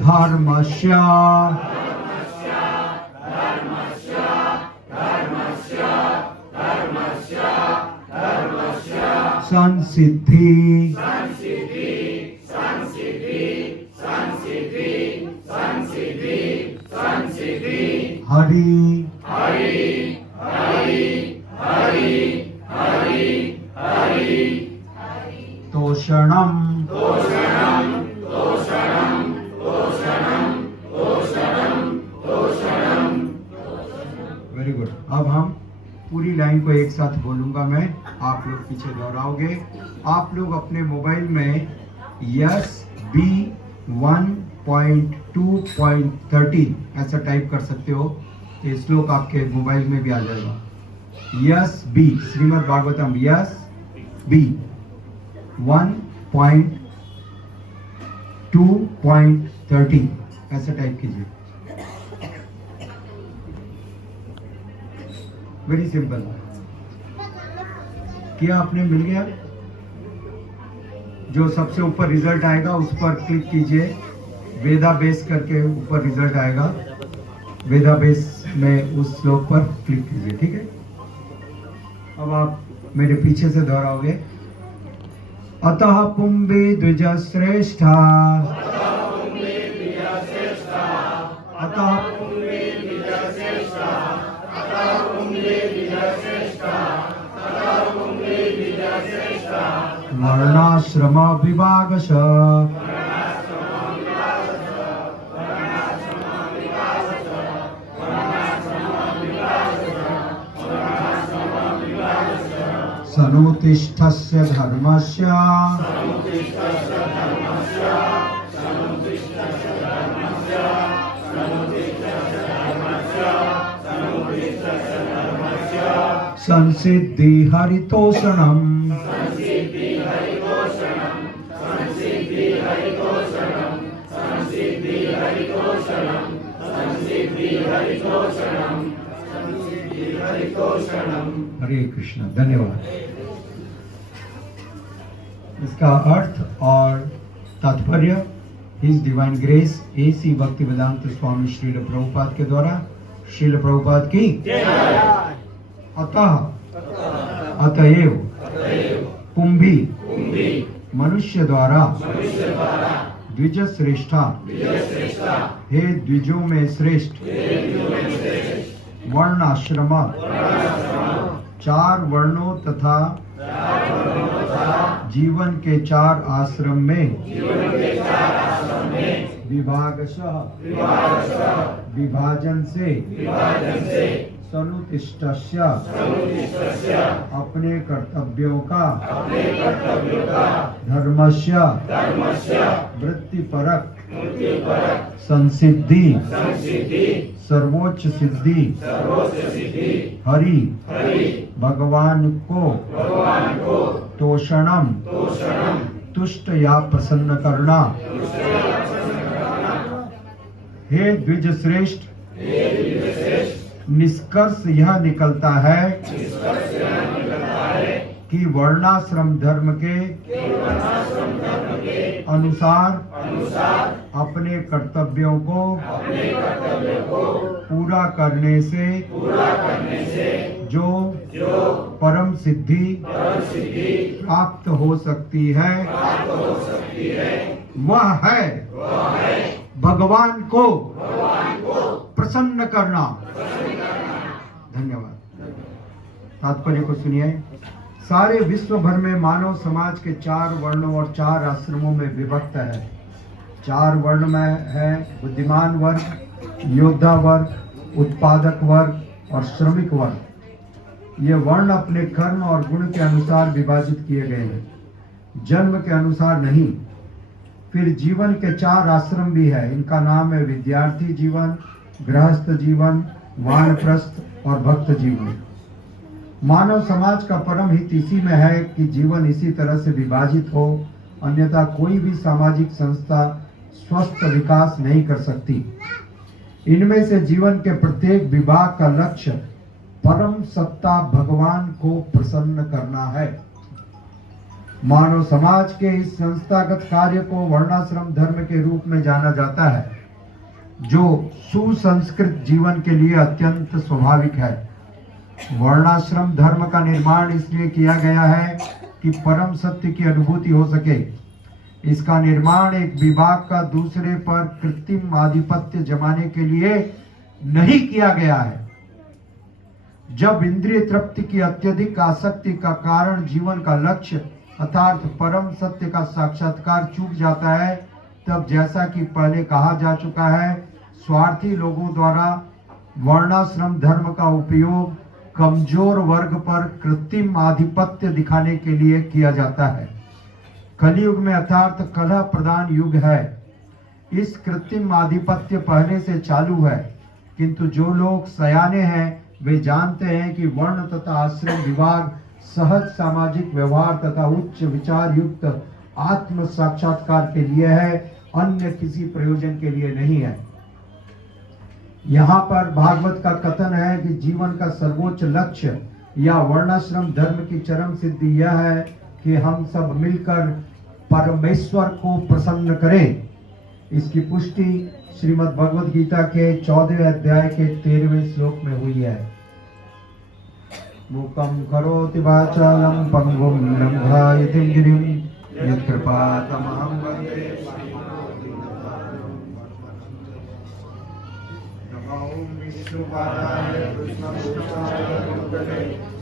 धर्मस्य संसिद्धि Hari तोषणम very good. अब हम पूरी लाइन को एक साथ बोलूंगा मैं, आप लोग पीछे दोहराओगे। आप लोग अपने मोबाइल में SB1.2.13 ऐसा टाइप कर सकते हो, तो ये श्लोक आपके मोबाइल में भी आ जाएगा। SB श्रीमद् भागवतम SB 1.2.13 ऐसा टाइप कीजिए। Very simple. क्या आपने मिल गया? जो सबसे ऊपर रिजल्ट आएगा उस पर क्लिक कीजिए। वेदा बेस करके ऊपर रिजल्ट आएगा, वेदा बेस में उस श्लोक पर क्लिक कीजिए, ठीक है। अब आप मेरे पीछे से दोहराओगे। अतः पुंबे द्विज श्रेष्ठा, अतः वर्णाश्रम विभागश सनुतिष्ठस्य धर्मस्य संसिद्धि हरितोषणम् हरे कृष्ण। धन्यवाद। इसका अर्थ और तात्पर्य his divine grace AC Bhaktivedanta Swami Srila Prabhupada के द्वारा, श्रील प्रभुपाद की अतः अतएव पुंभी मनुष्य द्वारा द्विज श्रेष्ठा हे द्विजों में श्रेष्ठ वर्ण आश्रम चार वर्णों तथा जीवन के चार आश्रम में विभागशः विभाजन से सनुतिष्ठस्य अपने कर्तव्यों का धर्मस्य वृत्तिपरक संसिद्धि सर्वोच्च सिद्धि हरि भगवान को तोषणम तुष्ट या प्रसन्न करना। हे द्विज श्रेष्ठ, निष्कर्ष यह निकलता है कि वर्णाश्रम धर्म के अनुसार अपने कर्तव्यों को पूरा करने से जो परम सिद्धि प्राप्त हो सकती है वह है भगवान को प्रसन्न करना। धन्यवाद। तात्पर्य को सुनिए। सारे विश्व भर में मानव समाज के 4 वर्णों और 4 आश्रमों में विभक्त है। 4 वर्ण में है बुद्धिमान वर्ग, योद्धा वर्ग, उत्पादक वर्ग और श्रमिक वर्ग। ये वर्ण अपने कर्म और गुण के अनुसार विभाजित किए गए हैं, जन्म के अनुसार नहीं। फिर जीवन के 4 आश्रम भी है। इनका नाम है विद्यार्थी जीवन, गृहस्थ जीवन, वानप्रस्थ और भक्त जीवन। मानव समाज का परम हित इसी में है कि जीवन इसी तरह से विभाजित हो, अन्यथा कोई भी सामाजिक संस्था स्वस्थ विकास नहीं कर सकती। इनमें से जीवन के प्रत्येक विभाग का लक्ष्य परम सत्ता भगवान को प्रसन्न करना है। मानव समाज के इस संस्थागत कार्य को वर्णाश्रम धर्म के रूप में जाना जाता है, जो सुसंस्कृत जीवन के लिए अत्यंत स्वाभाविक है। वर्णाश्रम धर्म का निर्माण इसलिए किया गया है कि परम सत्य की अनुभूति हो सके। इसका निर्माण एक विभाग का दूसरे पर कृत्रिम आधिपत्य जमाने के लिए नहीं किया गया है। जब इंद्रिय तृप्ति की अत्यधिक आसक्ति का कारण जीवन का लक्ष्य अर्थात परम सत्य का साक्षात्कार चूक जाता है, तब जैसा कि पहले कहा जा चुका है, स्वार्थी लोगों द्वारा वर्णाश्रम धर्म का उपयोग कमजोर वर्ग पर कृत्रिम आधिपत्य दिखाने के लिए किया जाता है। कलयुग में अर्थात कलह प्रधान युग है। इस कृत्रिम आधिपत्य पहले से चालू है, किंतु जो लोग सयाने हैं वे जानते हैं कि वर्ण तथा आश्रम विभाग सहज सामाजिक व्यवहार तथा उच्च विचार युक्त आत्म साक्षात्कार के लिए है, अन्य किसी प्रयोजन के लिए नहीं है। यहाँ पर भागवत का कथन है कि जीवन का सर्वोच्च लक्ष्य या वर्णाश्रम धर्म की चरम सिद्धि यह है कि हम सब मिलकर परमेश्वर को प्रसन्न करें। इसकी पुष्टि श्रीमद् भगवद गीता के 14वें अध्याय के 13वें श्लोक में हुई है। मूकं करोति वाचालं पंगुं लंघयति गिरिं यत्कृपातमहं वन्दे।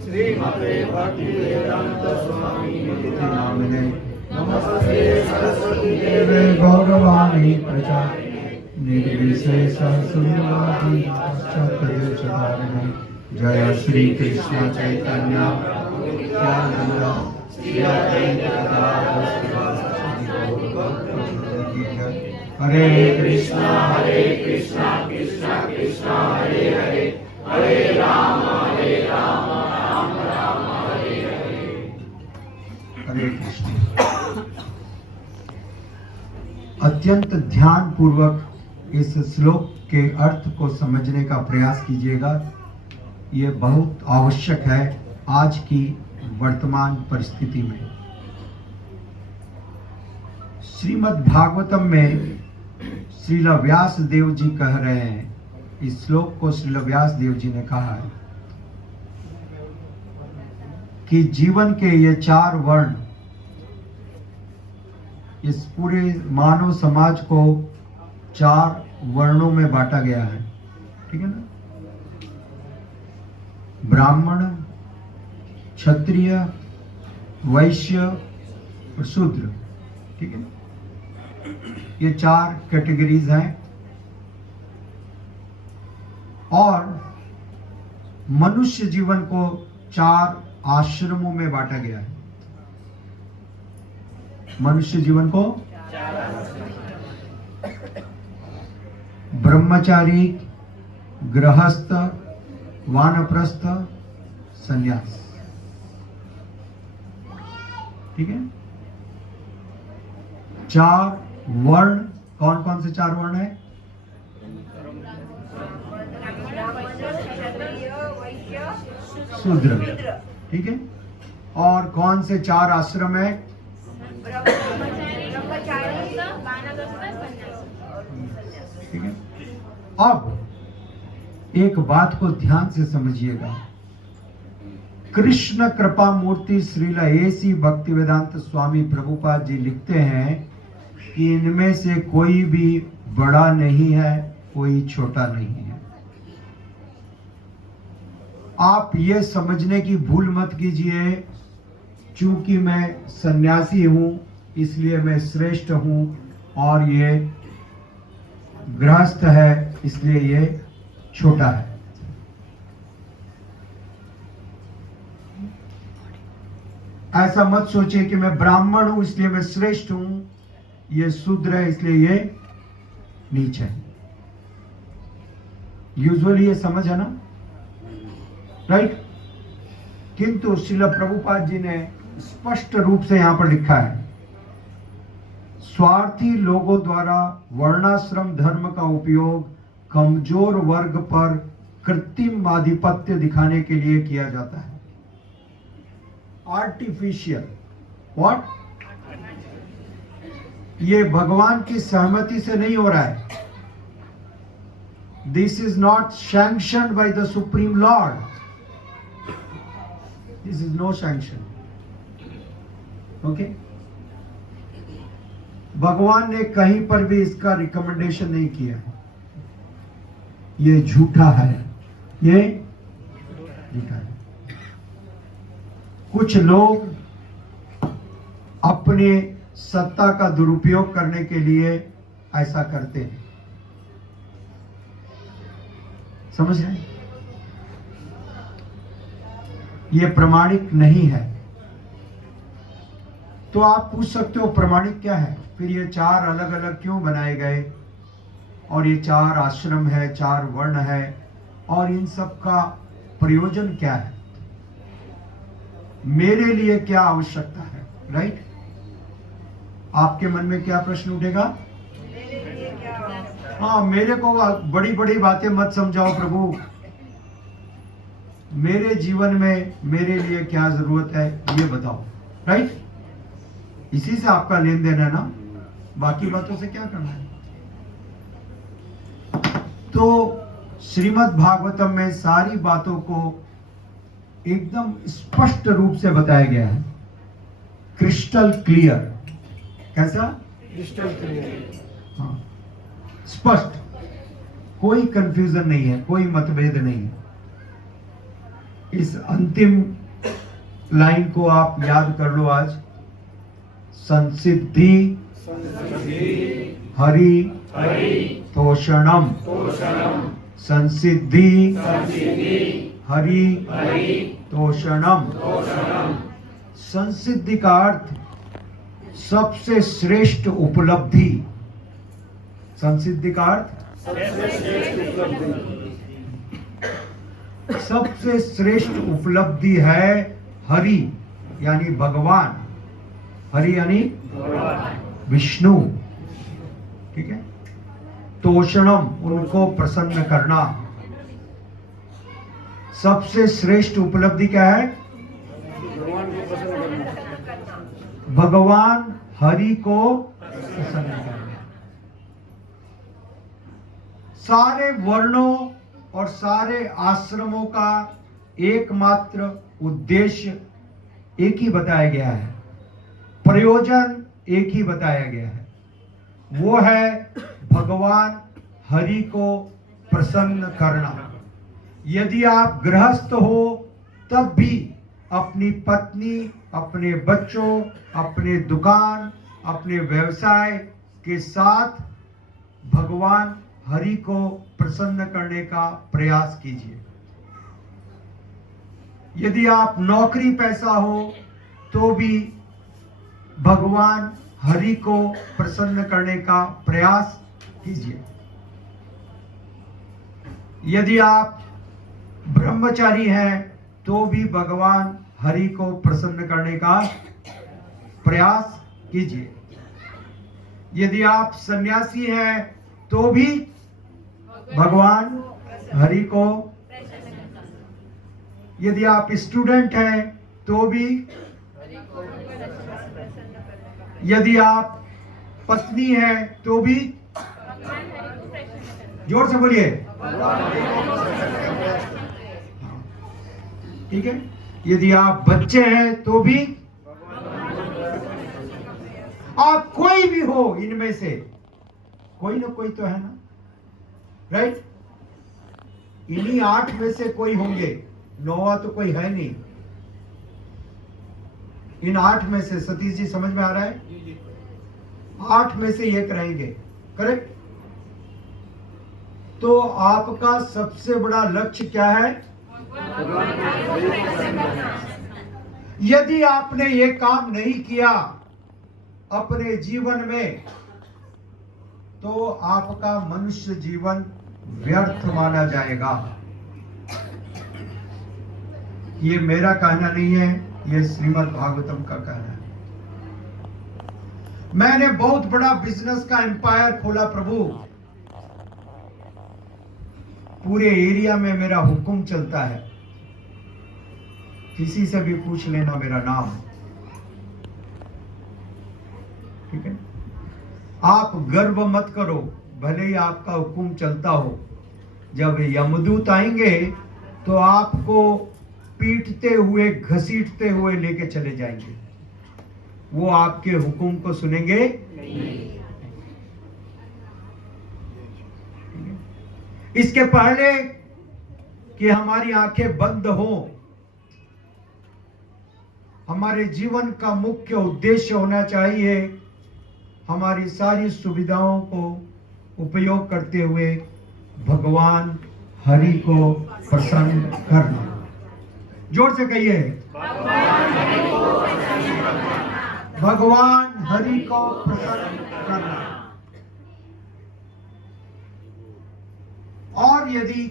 श्रीमते भक्तिवेदांत स्वामी नामिने नमस्ते सरस्वती देवे गौरवाणी प्रचारिणे निर्विशेष शून्यवादी पाश्चात्यदेशधारिणे। जय श्री कृष्ण चैतन्य नित्यानंद श्री अद्वैत गदाधर श्रीवासादि गौरभक्तवृंद की जय। हरे कृष्णा कृष्णा कृष्णा हरे हरे, हरे राम राम राम हरे हरे। हरे कृष्ण। अत्यंत ध्यान पूर्वक इस श्लोक के अर्थ को समझने का प्रयास कीजिएगा। ये बहुत आवश्यक है आज की वर्तमान परिस्थिति में। श्रीमद् भागवतम में श्रील व्यास देव जी कह रहे हैं, इस श्लोक को श्रील व्यास देव जी ने कहा है कि जीवन के ये 4 वर्ण, इस पूरे मानव समाज को 4 वर्णों में बांटा गया है। ठीक है ना? ब्राह्मण, क्षत्रिय, वैश्य और शूद्र। ठीक है, ये 4 कैटेगरीज हैं। और मनुष्य जीवन को 4 आश्रमों में बांटा गया है। मनुष्य जीवन को ब्रह्मचारी, गृहस्थ, वानप्रस्थ, संन्यास। ठीक है, 4 वर्ण। कौन कौन से 4 वर्ण है? शूद्र। ठीक है, और कौन से 4 आश्रम है? ठीक है, अब एक बात को ध्यान से समझिएगा। कृष्ण कृपा मूर्ति श्रील एसी भक्तिवेदांत स्वामी प्रभुपाद जी लिखते हैं कि इनमें से कोई भी बड़ा नहीं है, कोई छोटा नहीं है। आप ये समझने की भूल मत कीजिए चूंकि मैं सन्यासी हूं इसलिए मैं श्रेष्ठ हूं और ये गृहस्थ है इसलिए ये छोटा है। ऐसा मत सोचिए कि मैं ब्राह्मण हूं इसलिए मैं श्रेष्ठ हूं, ये शूद्र है इसलिए ये नीच है। यूजुअली ये समझ है ना, राइट? किंतु श्रील प्रभुपाद जी ने स्पष्ट रूप से यहां पर लिखा है, स्वार्थी लोगों द्वारा वर्णाश्रम धर्म का उपयोग कमजोर वर्ग पर कृत्रिम आधिपत्य दिखाने के लिए किया जाता है। Artificial what? ये भगवान की सहमति से नहीं हो रहा है। This is not sanctioned by the supreme lord. This is no sanction. Okay, भगवान ने कहीं पर भी इसका रिकमेंडेशन नहीं किया है। ये झूठा है, ये झूठा है। कुछ लोग अपने सत्ता का दुरुपयोग करने के लिए ऐसा करते हैं, समझ रहे हैं? ये प्रमाणिक नहीं है। तो आप पूछ सकते हो प्रमाणिक क्या है, फिर ये चार अलग अलग क्यों बनाए गए, और ये चार आश्रम है, चार वर्ण है, और इन सब का प्रयोजन क्या है, मेरे लिए क्या आवश्यकता है, राइट? आपके मन में क्या प्रश्न उठेगा? हाँ, मेरे को बड़ी बड़ी बातें मत समझाओ प्रभु, मेरे जीवन में मेरे लिए क्या जरूरत है ये बताओ, राइट? इसी से आपका लेन देन है ना, बाकी बातों से क्या करना है? तो श्रीमद् भागवतम में सारी बातों को एकदम स्पष्ट रूप से बताया गया है, क्रिस्टल क्लियर। कैसा? Crystal clear. हाँ, स्पष्ट, कोई कंफ्यूजन नहीं है, कोई मतभेद नहीं है। इस अंतिम लाइन को आप याद कर लो आज, संसिद्धि हरि तोषणम, संसिद्धि हरि तोषणम। संसिद्धि का अर्थ सबसे श्रेष्ठ उपलब्धि। संसिद्धि का अर्थ सबसे श्रेष्ठ उपलब्धि है हरि यानी भगवान, हरि यानी विष्णु, ठीक है? तोषणम, उनको प्रसन्न करना। सबसे श्रेष्ठ उपलब्धि क्या है? भगवान को पसंद करना। भगवान हरि को प्रसन्न करना। सारे वर्णों और सारे आश्रमों का एकमात्र उद्देश्य एक ही बताया गया है, प्रयोजन एक ही बताया गया है, वो है भगवान हरि को प्रसन्न करना। यदि आप गृहस्थ हो तब भी अपनी पत्नी, अपने बच्चों, अपने दुकान, अपने व्यवसाय के साथ भगवान हरि को प्रसन्न करने का प्रयास कीजिए। यदि आप नौकरी पैसा हो तो भी भगवान हरि को प्रसन्न करने का प्रयास कीजिए। यदि आप ब्रह्मचारी हैं तो भी भगवान हरि को प्रसन्न करने का प्रयास कीजिए। यदि आप सन्यासी हैं तो भी भगवान हरि को, यदि आप स्टूडेंट हैं तो भी, यदि आप पत्नी हैं तो भी, जोर से बोलिए, ठीक है? यदि आप बच्चे हैं तो भी, आप कोई भी हो इनमें से कोई ना कोई तो है ना, राइट? इन्हीं 8 में से कोई होंगे, 9वां तो कोई है नहीं। इन 8 में से, सतीश जी समझ में आ रहा है? 8 में से एक रहेंगे, करेक्ट? तो आपका सबसे बड़ा लक्ष्य क्या है? यदि आपने ये काम नहीं किया अपने जीवन में तो आपका मनुष्य जीवन व्यर्थ माना जाएगा। ये मेरा कहना नहीं है, ये श्रीमद् भागवतम का कहना है। मैंने बहुत बड़ा बिजनेस का एम्पायर खोला प्रभु, पूरे एरिया में मेरा हुक्म चलता है, किसी से भी पूछ लेना मेरा नाम, ठीक है। आप गर्व मत करो, भले ही आपका हुक्म चलता हो, जब यमदूत आएंगे तो आपको पीटते हुए घसीटते हुए लेके चले जाएंगे, वो आपके हुक्म को सुनेंगे नहीं। इसके पहले कि हमारी आंखें बंद हो, हमारे जीवन का मुख्य उद्देश्य होना चाहिए हमारी सारी सुविधाओं को उपयोग करते हुए भगवान हरि को प्रसन्न करना। जोर से कहिए, भगवान हरि को प्रसन्न करना। और यदि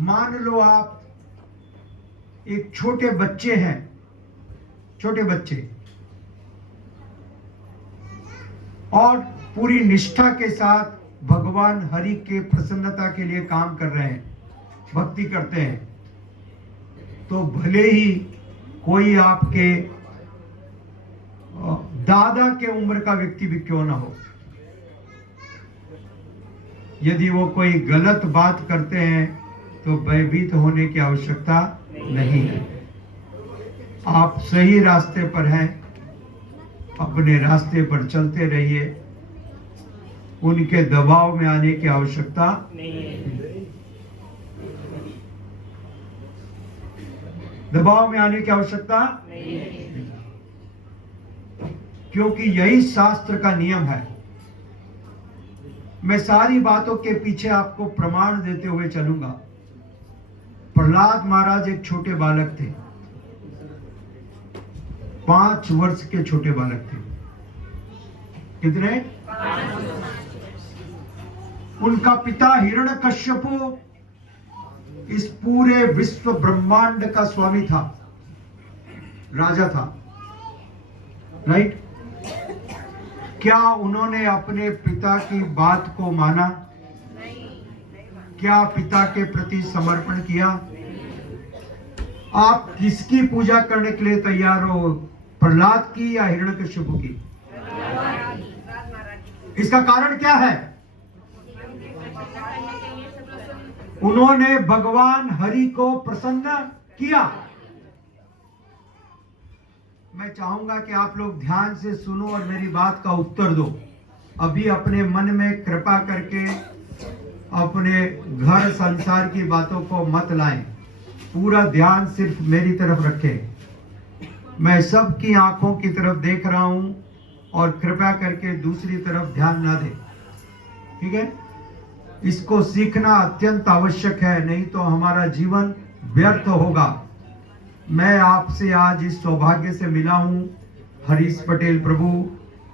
मान लो आप एक छोटे बच्चे हैं, छोटे बच्चे, और पूरी निष्ठा के साथ भगवान हरि के प्रसन्नता के लिए काम कर रहे हैं, भक्ति करते हैं, तो भले ही कोई आपके दादा के उम्र का व्यक्ति भी क्यों ना हो, यदि वो कोई गलत बात करते हैं तो भयभीत होने की आवश्यकता नहीं है। आप सही रास्ते पर हैं, अपने रास्ते पर चलते रहिए, उनके दबाव में आने की आवश्यकता नहीं है। दबाव में आने की आवश्यकता नहीं है, क्योंकि यही शास्त्र का नियम है। मैं सारी बातों के पीछे आपको प्रमाण देते हुए चलूंगा। प्रहलाद महाराज एक छोटे बालक थे, 5 वर्ष के छोटे बालक थे। कितने? 5। उनका पिता हिरण्यकश्यपु इस पूरे विश्व ब्रह्मांड का स्वामी था, राजा था, राइट? क्या उन्होंने अपने पिता की बात को माना? क्या पिता के प्रति समर्पण किया? आप किसकी पूजा करने के लिए तैयार हो, प्रहलाद की या हिरण्यकश्यपु की? इसका कारण क्या है? उन्होंने भगवान हरि को प्रसन्न किया। मैं चाहूंगा कि आप लोग ध्यान से सुनो और मेरी बात का उत्तर दो। अभी अपने मन में कृपा करके अपने घर संसार की बातों को मत लाएं, पूरा ध्यान सिर्फ मेरी तरफ रखें। मैं सबकी आंखों की तरफ देख रहा हूं और कृपया करके दूसरी तरफ ध्यान ना दें, ठीक है? इसको सीखना अत्यंत आवश्यक है, नहीं तो हमारा जीवन व्यर्थ होगा। मैं आपसे आज इस सौभाग्य से मिला हूं, हरीश पटेल प्रभु,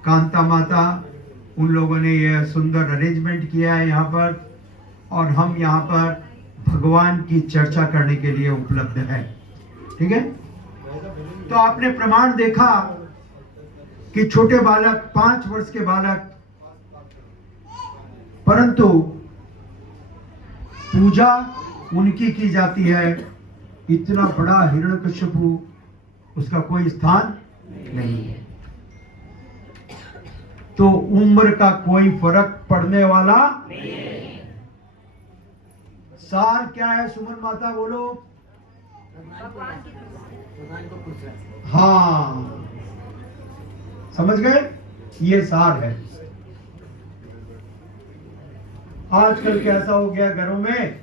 कांता माता, उन लोगों ने यह सुंदर अरेंजमेंट किया है यहाँ पर, और हम यहाँ पर भगवान की चर्चा करने के लिए उपलब्ध है, ठीक है? तो आपने प्रमाण देखा कि छोटे बालक, 5 वर्ष के बालक, परंतु पूजा उनकी की जाती है। इतना बड़ा हिरण्यकश्यपु, उसका कोई स्थान नहीं है। तो उम्र का कोई फर्क पड़ने वाला नहीं है। सार क्या है सुमन माता, बोलो? हाँ, समझ गए? ये सार है। आजकल कैसा हो गया, घरों में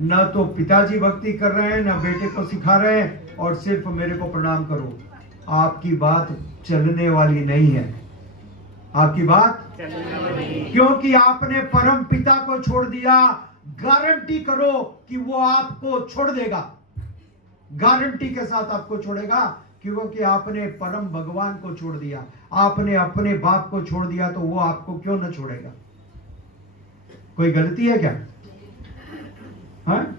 न तो पिताजी भक्ति कर रहे हैं, न बेटे को सिखा रहे हैं, और सिर्फ मेरे को प्रणाम करो। आपकी बात चलने वाली नहीं है, आपकी बात क्योंकि आपने परम पिता को छोड़ दिया। गारंटी करो कि वो आपको छोड़ देगा, गारंटी के साथ आपको छोड़ेगा, क्योंकि आपने परम भगवान को छोड़ दिया, आपने अपने बाप को छोड़ दिया, तो वो आपको क्यों न छोड़ेगा? कोई गलती है क्या? हाँ?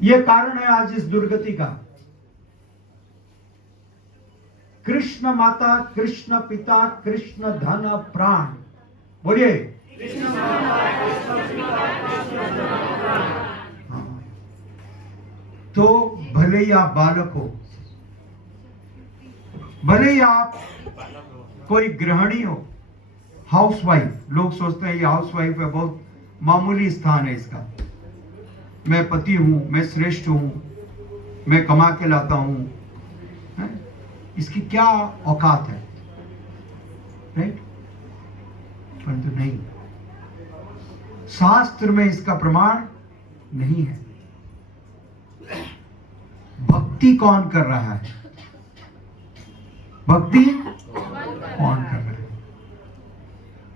ये कारण है आज इस दुर्गति का। कृष्ण माता, कृष्ण पिता, कृष्ण धन प्राण, बोलिए हाँ। तो भले ही आप बालक हो, भले ही आप कोई गृहिणी हो, हाउसवाइफ, लोग सोचते हैं ये हाउसवाइफ है, बहुत मामूली स्थान है इसका। मैं पति हूं, मैं श्रेष्ठ हूं, मैं कमा के लाता हूं, है? इसकी क्या औकात है, राइट? परंतु नहीं, शास्त्र में इसका प्रमाण नहीं है। भक्ति कौन कर रहा है? भक्ति कौन कर रहा है?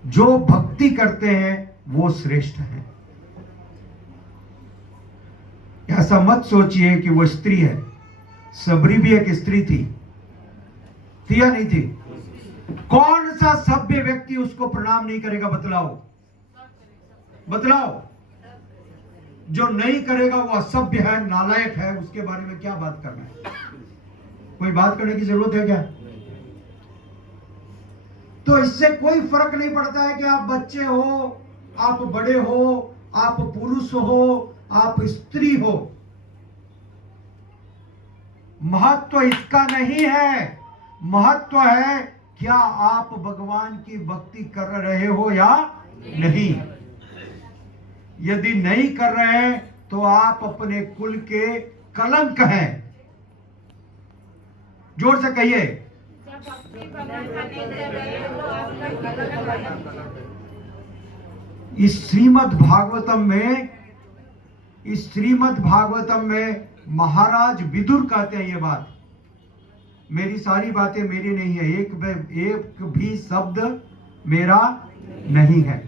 जो भक्ति करते हैं वो श्रेष्ठ है। ऐसा मत सोचिए कि वो स्त्री है। सबरी भी एक स्त्री थी या नहीं थी? कौन सा सभ्य व्यक्ति उसको प्रणाम नहीं करेगा? बतलाओ, बतलाओ। जो नहीं करेगा वो असभ्य है, नालायक है, उसके बारे में क्या बात करना है? कोई बात करने की जरूरत है क्या? तो इससे कोई फर्क नहीं पड़ता है कि आप बच्चे हो, आप बड़े हो, आप पुरुष हो, आप स्त्री हो। महत्व इसका नहीं है। महत्व है क्या आप भगवान की भक्ति कर रहे हो या नहीं। यदि नहीं कर रहे हैं तो आप अपने कुल के कलंक हैं। जोर से कहिए। इस श्रीमद् भागवतम में महाराज विदुर कहते हैं ये बात। मेरी सारी बातें मेरी नहीं है, एक भी शब्द मेरा नहीं है।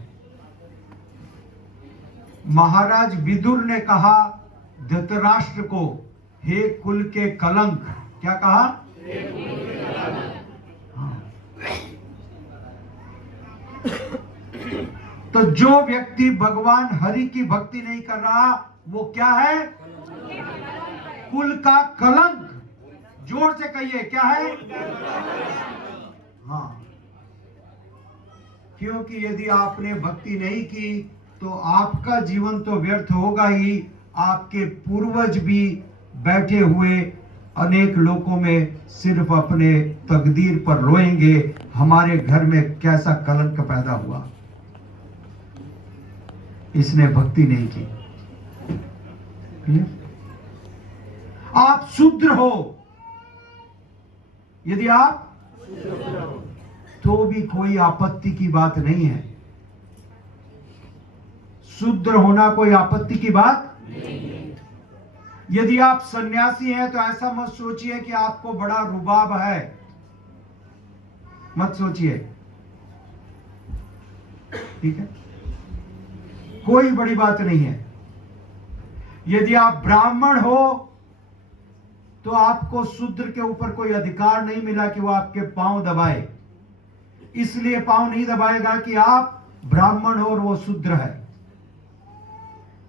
महाराज विदुर ने कहा धृतराष्ट्र को, हे कुल के कलंक। क्या कहा? हाँ। तो जो व्यक्ति भगवान हरि की भक्ति नहीं कर रहा वो क्या है? कुल का कलंक। जोर से कहिए, क्या है? हाँ। क्योंकि यदि आपने भक्ति नहीं की तो आपका जीवन तो व्यर्थ होगा ही, आपके पूर्वज भी बैठे हुए अनेक लोकों में सिर्फ अपने तकदीर पर रोएंगे, हमारे घर में कैसा कलंक पैदा हुआ, इसने भक्ति नहीं की। आप शूद्र हो, यदि आप तो भी कोई आपत्ति की बात नहीं है। शूद्र होना कोई आपत्ति की बात नहीं है। यदि आप सन्यासी हैं तो ऐसा मत सोचिए कि आपको बड़ा रुबाब है, मत सोचिए, ठीक है? कोई बड़ी बात नहीं है। यदि आप ब्राह्मण हो तो आपको शूद्र के ऊपर कोई अधिकार नहीं मिला कि वो आपके पांव दबाए। इसलिए पांव नहीं दबाएगा कि आप ब्राह्मण हो और वो शूद्र है।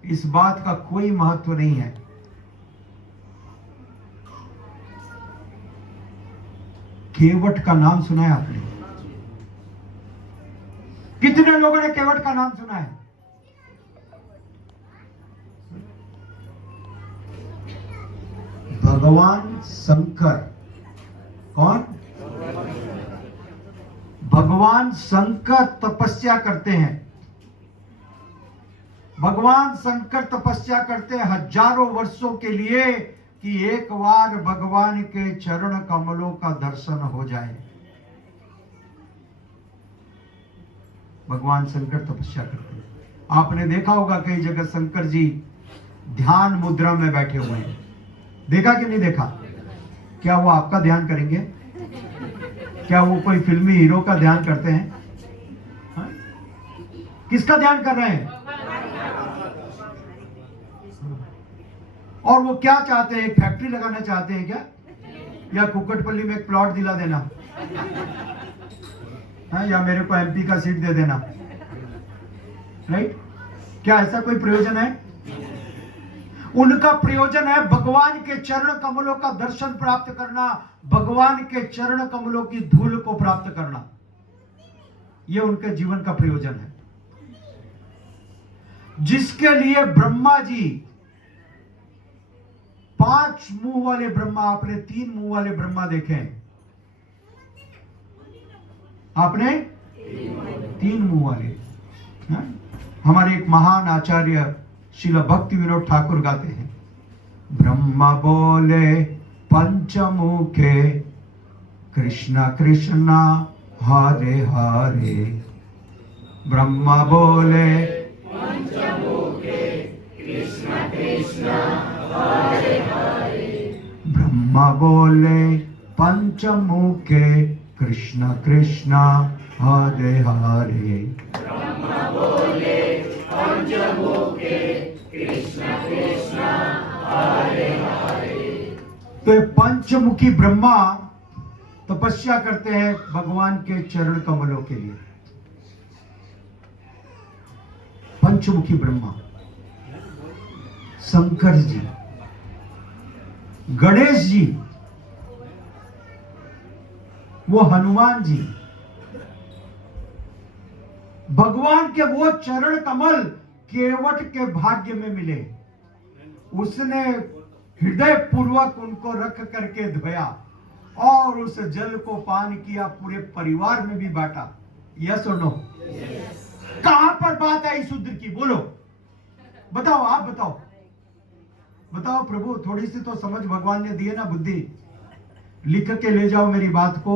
इस बात का कोई महत्व नहीं है। केवट का नाम सुना है आपने? कितने लोगों ने केवट का नाम सुना है? भगवान शंकर। कौन? भगवान शंकर तपस्या करते हैं। भगवान शंकर तपस्या करते हैं हजारों वर्षों के लिए कि एक बार भगवान के चरण कमलों का दर्शन हो जाए। भगवान शंकर तपस्या करते हैं। आपने देखा होगा कई जगह शंकर जी ध्यान मुद्रा में बैठे हुए हैं। देखा कि नहीं देखा? क्या वो आपका ध्यान करेंगे? क्या वो कोई फिल्मी हीरो का ध्यान करते हैं? हा? किसका ध्यान कर रहे हैं? और वो क्या चाहते हैं? एक फैक्ट्री लगाना चाहते हैं क्या? या कुक्कटपल्ली में एक प्लॉट दिला देना, या मेरे को एमपी का सीट दे देना, राइट? क्या ऐसा कोई प्रयोजन है? उनका प्रयोजन है भगवान के चरण कमलों का दर्शन प्राप्त करना, भगवान के चरण कमलों की धूल को प्राप्त करना। यह उनके जीवन का प्रयोजन है। जिसके लिए ब्रह्मा जी 5 मुंह वाले ब्रह्मा, आपने 3 मुंह वाले ब्रह्मा देखे हैं? आपने 3 मुंह वाले। हाँ? हमारे एक महान आचार्य श्रील भक्ति विनोद ठाकुर गाते हैं, ब्रह्मा बोले पंचमुखे कृष्णा कृष्णा हरे हरे। ब्रह्मा बोले पंचमुखे कृष्णा कृष्णा हरे हरे। ब्रह्मा बोले पंचमुखे कृष्णा कृष्णा हरे हरे। ब्रह्मा बोले पंचमुखे कृष्णा कृष्णा हरे हरे। तो ये पंचमुखी ब्रह्मा तपस्या करते हैं भगवान के चरण कमलों के लिए। पंचमुखी ब्रह्मा, शंकर जी, गणेश जी, वो हनुमान जी, भगवान के वो चरण कमल केवट के भाग्य में मिले। उसने हृदय पूर्वक उनको रख करके धोया और उस जल को पान किया, पूरे परिवार में भी बांटा। यस और नो? कहां पर बात आई शूद्र की? बोलो, बताओ, आप बताओ, बताओ प्रभु, थोड़ी सी तो समझ भगवान ने दी है ना, बुद्धि। लिख के ले जाओ मेरी बात को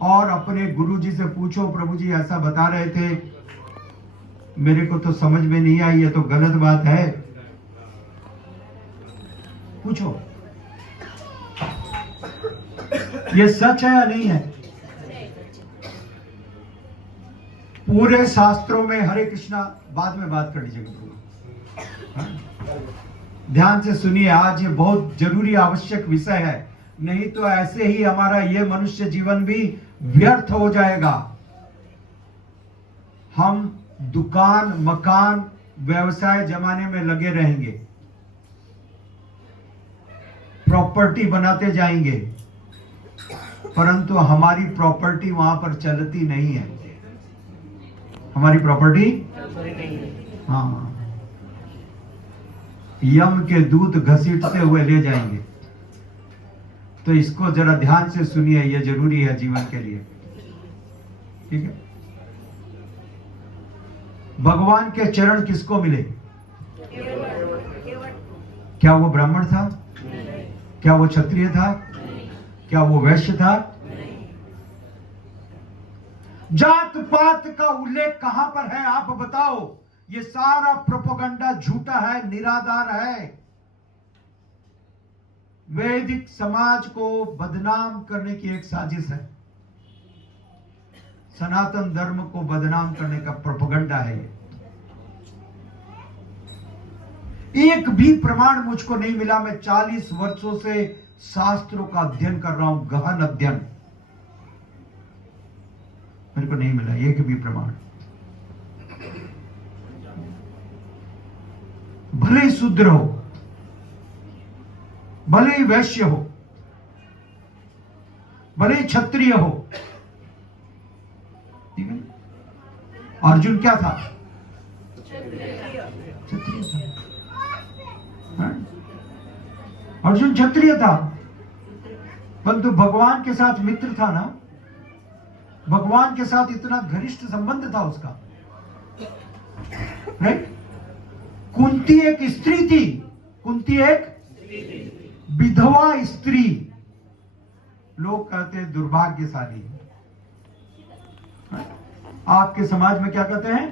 और अपने गुरु जी से पूछो, प्रभु जी ऐसा बता रहे थे, मेरे को तो समझ में नहीं आई, ये तो गलत बात है। पूछो, ये सच है या नहीं है? पूरे शास्त्रों में हरे कृष्णा बाद में बात कर लीजिएगा। ध्यान से सुनिए, आज ये बहुत जरूरी आवश्यक विषय है, नहीं तो ऐसे ही हमारा ये मनुष्य जीवन भी व्यर्थ हो जाएगा। हम दुकान मकान व्यवसाय जमाने में लगे रहेंगे, प्रॉपर्टी बनाते जाएंगे, परंतु हमारी प्रॉपर्टी वहां पर चलती नहीं है। हमारी प्रॉपर्टी, हाँ, यम के दूत घसीटते हुए ले जाएंगे। तो इसको जरा ध्यान से सुनिए, यह जरूरी है जीवन के लिए, ठीक है? भगवान के चरण किसको मिले? क्या वो ब्राह्मण था? क्या वो क्षत्रिय था? क्या वो वैश्य था? जात पात का उल्लेख कहां पर है? आप बताओ। ये सारा प्रोपेगेंडा झूठा है, निराधार है। वैदिक समाज को बदनाम करने की एक साजिश है, सनातन धर्म को बदनाम करने का प्रोपेगेंडा है ये। एक भी प्रमाण मुझको नहीं मिला। मैं 40 वर्षों से शास्त्रों का अध्ययन कर रहा हूं, गहन अध्ययन, मेरे को नहीं मिला एक भी प्रमाण। भले ही शूद्र हो, भले ही वैश्य हो, भले ही क्षत्रिय हो, ठीक है? अर्जुन क्या था? क्षत्रिय था। अर्जुन क्षत्रिय था, परंतु भगवान के साथ मित्र था ना, भगवान के साथ इतना घनिष्ठ संबंध था उसका, राइट? कुंती एक स्त्री थी, कुंती एक विधवा स्त्री, लोग कहते हैं दुर्भाग्यशाली। आपके समाज में क्या कहते हैं?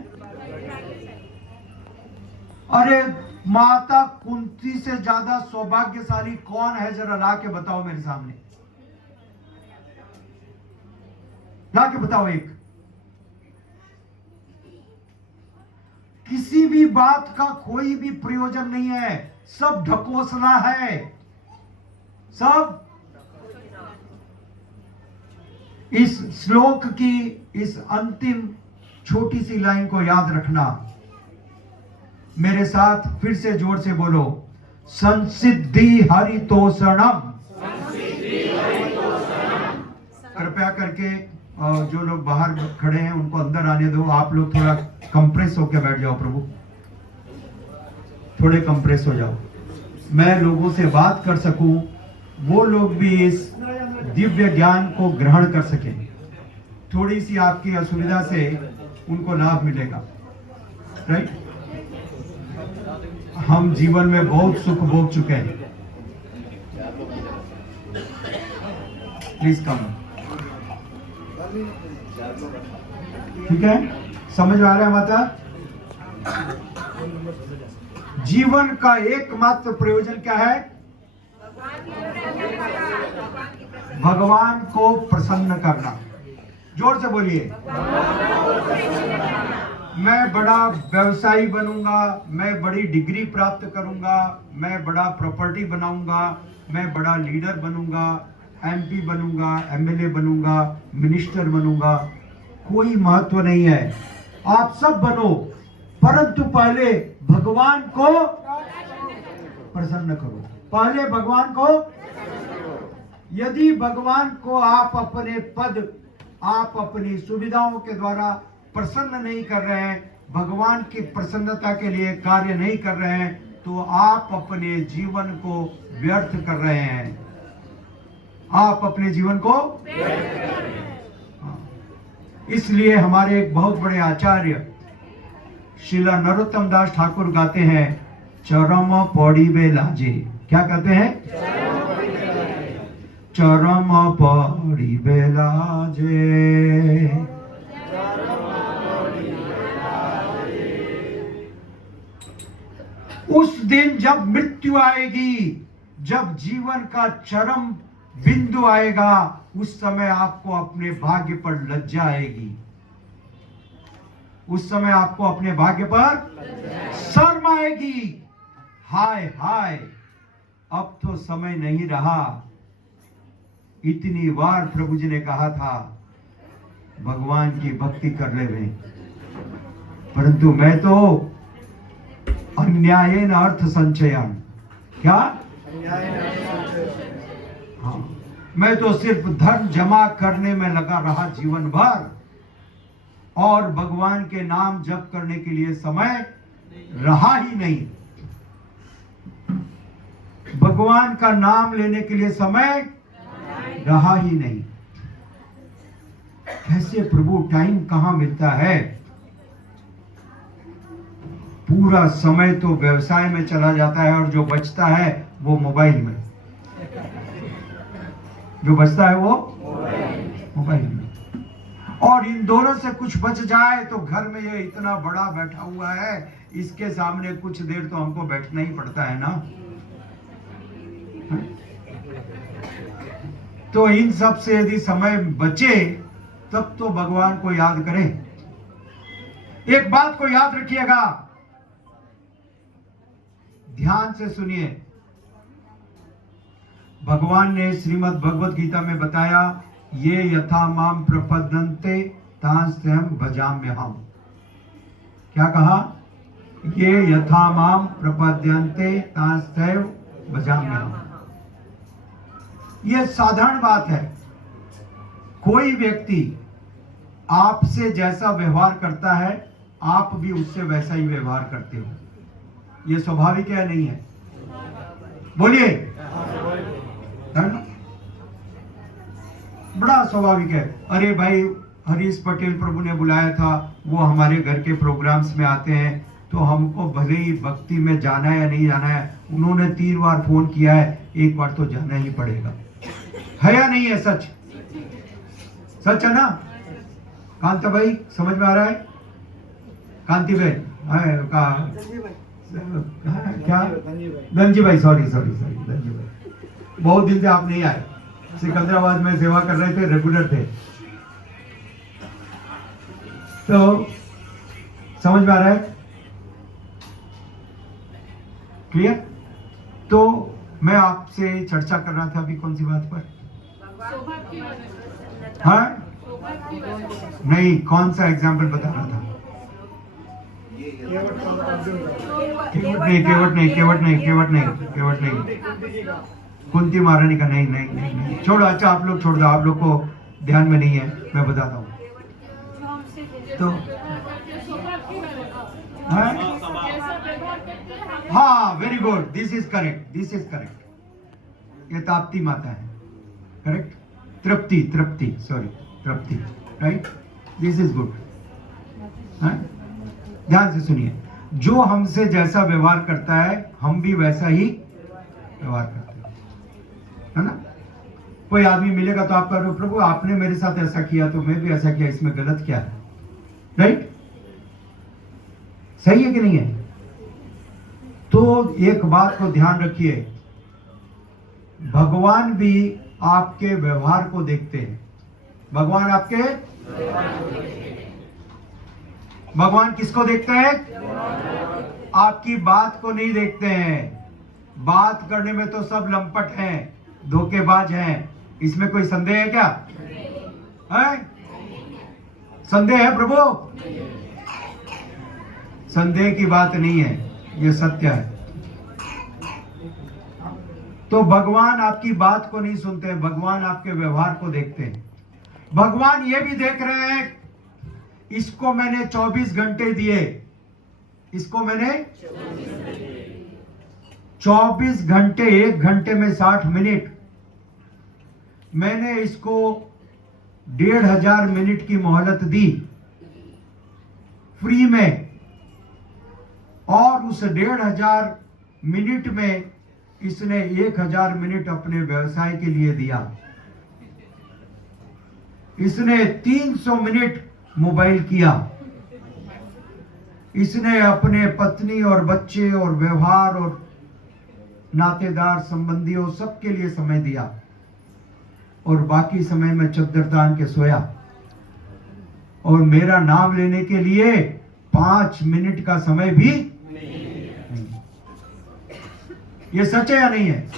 अरे माता कुंती से ज्यादा सौभाग्यशाली कौन है? जरा ला के बताओ मेरे सामने, ला के बताओ एक। किसी भी बात का कोई भी प्रयोजन नहीं है, सब ढकोसला है, सब। इस श्लोक की इस अंतिम छोटी सी लाइन को याद रखना, मेरे साथ फिर से जोर से बोलो, संसिद्धि हरितोषणम। कृपया करके जो लोग बाहर खड़े हैं उनको अंदर आने दो, आप लोग थोड़ा कंप्रेस होकर बैठ जाओ प्रभु, थोड़े कंप्रेस हो जाओ, मैं लोगों से बात कर सकूं, वो लोग भी इस दिव्य ज्ञान को ग्रहण कर सकें। थोड़ी सी आपकी असुविधा से उनको लाभ मिलेगा, राइट। हम जीवन में बहुत सुख भोग चुके हैं। प्लीज कम, ठीक है, समझ में आ रहा है माता? जीवन का एकमात्र प्रयोजन क्या है? भगवान को प्रसन्न करना। जोर से बोलिए, मैं बड़ा व्यवसायी बनूंगा, मैं बड़ी डिग्री प्राप्त करूंगा, मैं बड़ा प्रॉपर्टी बनाऊंगा, मैं बड़ा लीडर बनूंगा, एमपी बनूंगा, एमएलए बनूंगा, मिनिस्टर बनूंगा, कोई महत्व नहीं है। आप सब बनो, परंतु पहले भगवान को प्रसन्न करो। पहले भगवान को, यदि भगवान को आप अपने पद, आप अपनी सुविधाओं के द्वारा प्रसन्न नहीं कर रहे हैं, भगवान की प्रसन्नता के लिए कार्य नहीं कर रहे हैं, तो आप अपने जीवन को व्यर्थ कर रहे हैं। आप अपने जीवन को, इसलिए हमारे एक बहुत बड़े आचार्य श्रीला नरोत्तम दास ठाकुर गाते हैं, चरम पड़िबे लाजे। क्या कहते हैं? चरम पड़िबे लाजे। उस दिन जब मृत्यु आएगी, जब जीवन का चरम बिंदु आएगा, उस समय आपको अपने भाग्य पर लज्जा आएगी। उस समय आपको अपने भाग्य पर शर्म आएगी। हाय हाय, अब तो समय नहीं रहा। इतनी बार प्रभु जी ने कहा था भगवान की भक्ति कर ले वे, परंतु मैं तो अन्यायेन अर्थ संचयन, क्या? हाँ, मैं तो सिर्फ धन जमा करने में लगा रहा जीवन भर, और भगवान के नाम जप करने के लिए समय रहा ही नहीं। भगवान का नाम लेने के लिए समय रहा ही नहीं। कैसे प्रभु, टाइम कहां मिलता है? पूरा समय तो व्यवसाय में चला जाता है, और जो बचता है वो मोबाइल में, जो बचता है वो मोबाइल में। और इन दोनों से कुछ बच जाए तो घर में ये इतना बड़ा बैठा हुआ है, इसके सामने कुछ देर तो हमको बैठना ही पड़ता है ना। तो इन सब से यदि समय बचे तब तो भगवान को याद करें। एक बात को याद रखिएगा, ध्यान से सुनिए। भगवान ने श्रीमद् भगवद गीता में बताया, ये यथा माम प्रपद्यन्ते तांस्त्यहं भजाम्यहम्। क्या कहा? ये यथा माम प्रपद्यन्ते तांस्त्यहं भजाम्यहम्। यह साधारण बात है। कोई व्यक्ति आपसे जैसा व्यवहार करता है, आप भी उससे वैसा ही व्यवहार करते हो। यह स्वाभाविक है, नहीं है? बोलिए, है ना? बड़ा स्वाभाविक है। अरे भाई, हरीश पटेल प्रभु ने बुलाया था, वो हमारे घर के प्रोग्राम्स में आते हैं, तो हमको भले ही भक्ति में जाना है या नहीं जाना है, उन्होंने 3 बार फोन किया है, एक बार तो जाना ही पड़ेगा। है या नहीं है? सच सच है ना? कांता भाई, समझ में आ रहा है? कांति भाई, क्या? धनजी भाई, सॉरी, धनजी भाई, बहुत दिन से आप नहीं आए। सिकंदराबाद में सेवा कर रहे थे, रेगुलर थे, तो समझ में आ रहा है? क्लियर? तो मैं आपसे चर्चा कर रहा था अभी कौन सी बात पर? हाँ, नहीं, कौन सा एग्जाम्पल बता रहा था? केवट नहीं, कुंती महारानी का नहीं। छोड़ो, अच्छा आप लोग छोड़ दो, आप लोग को ध्यान में नहीं है, मैं बताता हूँ। तो हाँ, very good, this is correct, this is correct. ये ताप्ती माता है, correct. Tripti, Tripti, sorry, Tripti, right, this is good. ध्यान से सुनिए, जो हमसे जैसा व्यवहार करता है हम भी वैसा ही व्यवहार करते हैं, है ना। कोई आदमी मिलेगा तो आप कह रहे हो प्रभु आपने मेरे साथ ऐसा किया तो मैं भी ऐसा किया, इसमें गलत क्या है, राइट? सही है कि नहीं है? तो एक बात को ध्यान रखिए, भगवान भी आपके व्यवहार को देखते हैं। भगवान आपके भगवान किसको देखते हैं? आपकी बात को नहीं देखते हैं। बात करने में तो सब लंपट हैं, धोखेबाज हैं, इसमें कोई संदेह है क्या? है? संदेह है प्रभु? संदेह की बात नहीं है, यह सत्य है। तो भगवान आपकी बात को नहीं सुनते, भगवान आपके व्यवहार को देखते हैं। भगवान ये भी देख रहे हैं, इसको मैंने 24 घंटे दिए, इसको मैंने 24 घंटे, 1 घंटे में 60 मिनट, मैंने इसको 1500 मिनट की मोहलत दी फ्री में, और उस 1500 मिनट में इसने 1000 मिनट अपने व्यवसाय के लिए दिया। इसने 300 मिनट मोबाइल किया। इसने अपने पत्नी और बच्चे और व्यवहार और नातेदार संबंधियों सबके लिए समय दिया, और बाकी समय में चद्दर तान के सोया, और मेरा नाम लेने के लिए 5 मिनट का समय भी नहीं। ये सच है या नहीं है?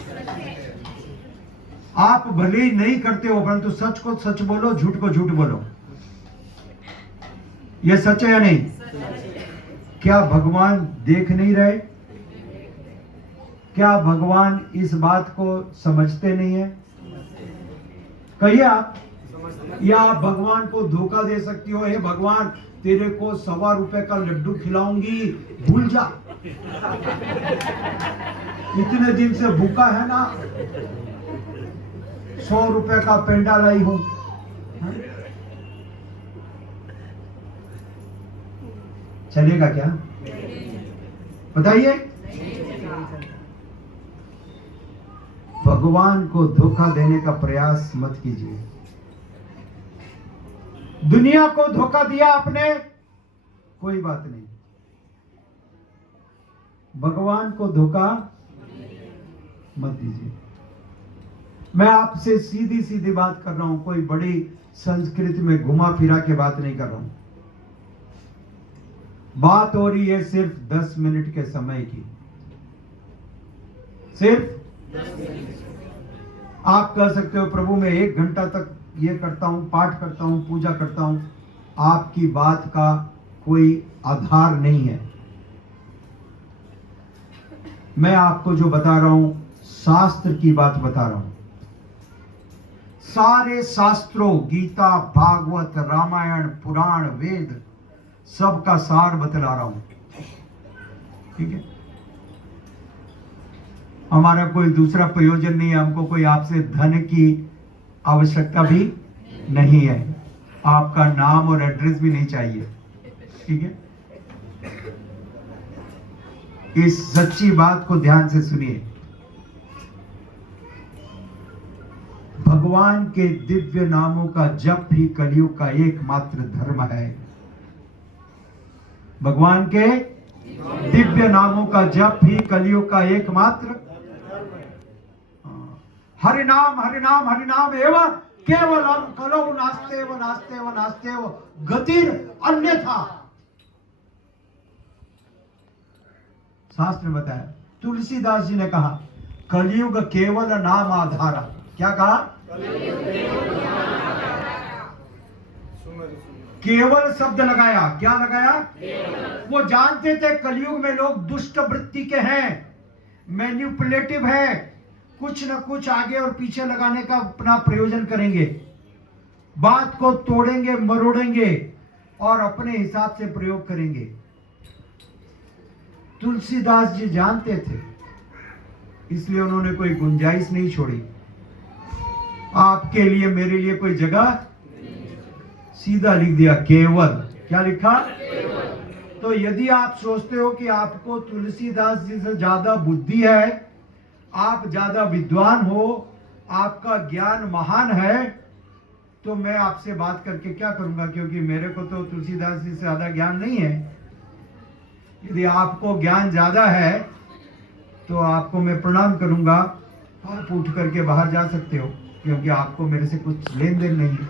आप भले ही नहीं करते हो, परंतु सच को सच बोलो, झूठ को झूठ बोलो। ये सच है या नहीं? क्या भगवान देख नहीं रहे? क्या भगवान इस बात को समझते नहीं है? कहिए आप, या आप भगवान को धोखा दे सकती हो, हे भगवान तेरे को ₹1.25 का लड्डू खिलाऊंगी, भूल जा, इतने दिन से भूखा है ना, ₹100 का पेंडा लाई हूं। चलेगा क्या? बताइए। भगवान को धोखा देने का प्रयास मत कीजिए। दुनिया को धोखा दिया आपने, कोई बात नहीं, भगवान को धोखा मत दीजिए। मैं आपसे सीधी सीधी बात कर रहा हूं, कोई बड़ी संस्कृति में घुमा फिरा के बात नहीं कर रहा हूं। बात हो रही है सिर्फ 10 मिनट के समय की, सिर्फ 10 मिनट। आप कह सकते हो प्रभु मैं 1 घंटा तक ये करता हूं, पाठ करता हूं, पूजा करता हूं। आपकी बात का कोई आधार नहीं है। मैं आपको जो बता रहा हूं, शास्त्र की बात बता रहा हूं। सारे शास्त्रों, गीता, भागवत, रामायण, पुराण, वेद, सबका सार बतला रहा हूं, ठीक है? हमारा कोई दूसरा प्रयोजन नहीं है, हमको कोई आपसे धन की आवश्यकता भी नहीं है, आपका नाम और एड्रेस भी नहीं चाहिए, ठीक है? इस सच्ची बात को ध्यान से सुनिए। भगवान के दिव्य नामों का जप ही कलयुग का एकमात्र धर्म है। भगवान के दिव्य नामों का जप ही कलयुग का एकमात्र। हरि नाम हरि नाम हरि नाम एवं केवलम कलौ नास्तेव नास्तेव नास्तेव गतिर अन्यथा। शास्त्र ने बताया, तुलसीदास जी ने कहा कलयुग केवल नाम आधारा। क्या कहा? केवल शब्द लगाया। क्या लगाया? वो जानते थे कलयुग में लोग दुष्ट वृत्ति के हैं, मैनिपुलेटिव है, कुछ न कुछ आगे और पीछे लगाने का अपना प्रयोजन करेंगे, बात को तोड़ेंगे, मरोड़ेंगे और अपने हिसाब से प्रयोग करेंगे। तुलसीदास जी जानते थे, इसलिए उन्होंने कोई गुंजाइश नहीं छोड़ी। आपके लिए मेरे लिए कोई जगह, सीधा लिख दिया केवल। क्या लिखा? तो यदि आप सोचते हो कि आपको तुलसीदास जी से ज्यादा बुद्धि है, आप ज्यादा विद्वान हो, आपका ज्ञान महान है, तो मैं आपसे बात करके क्या करूंगा, क्योंकि मेरे को तो तुलसीदास जी से ज्यादा ज्ञान नहीं है। यदि आपको ज्ञान ज्यादा है तो आपको मैं प्रणाम करूंगा, आप उठ करके बाहर जा सकते हो, क्योंकि आपको मेरे से कुछ लेन देन नहीं है।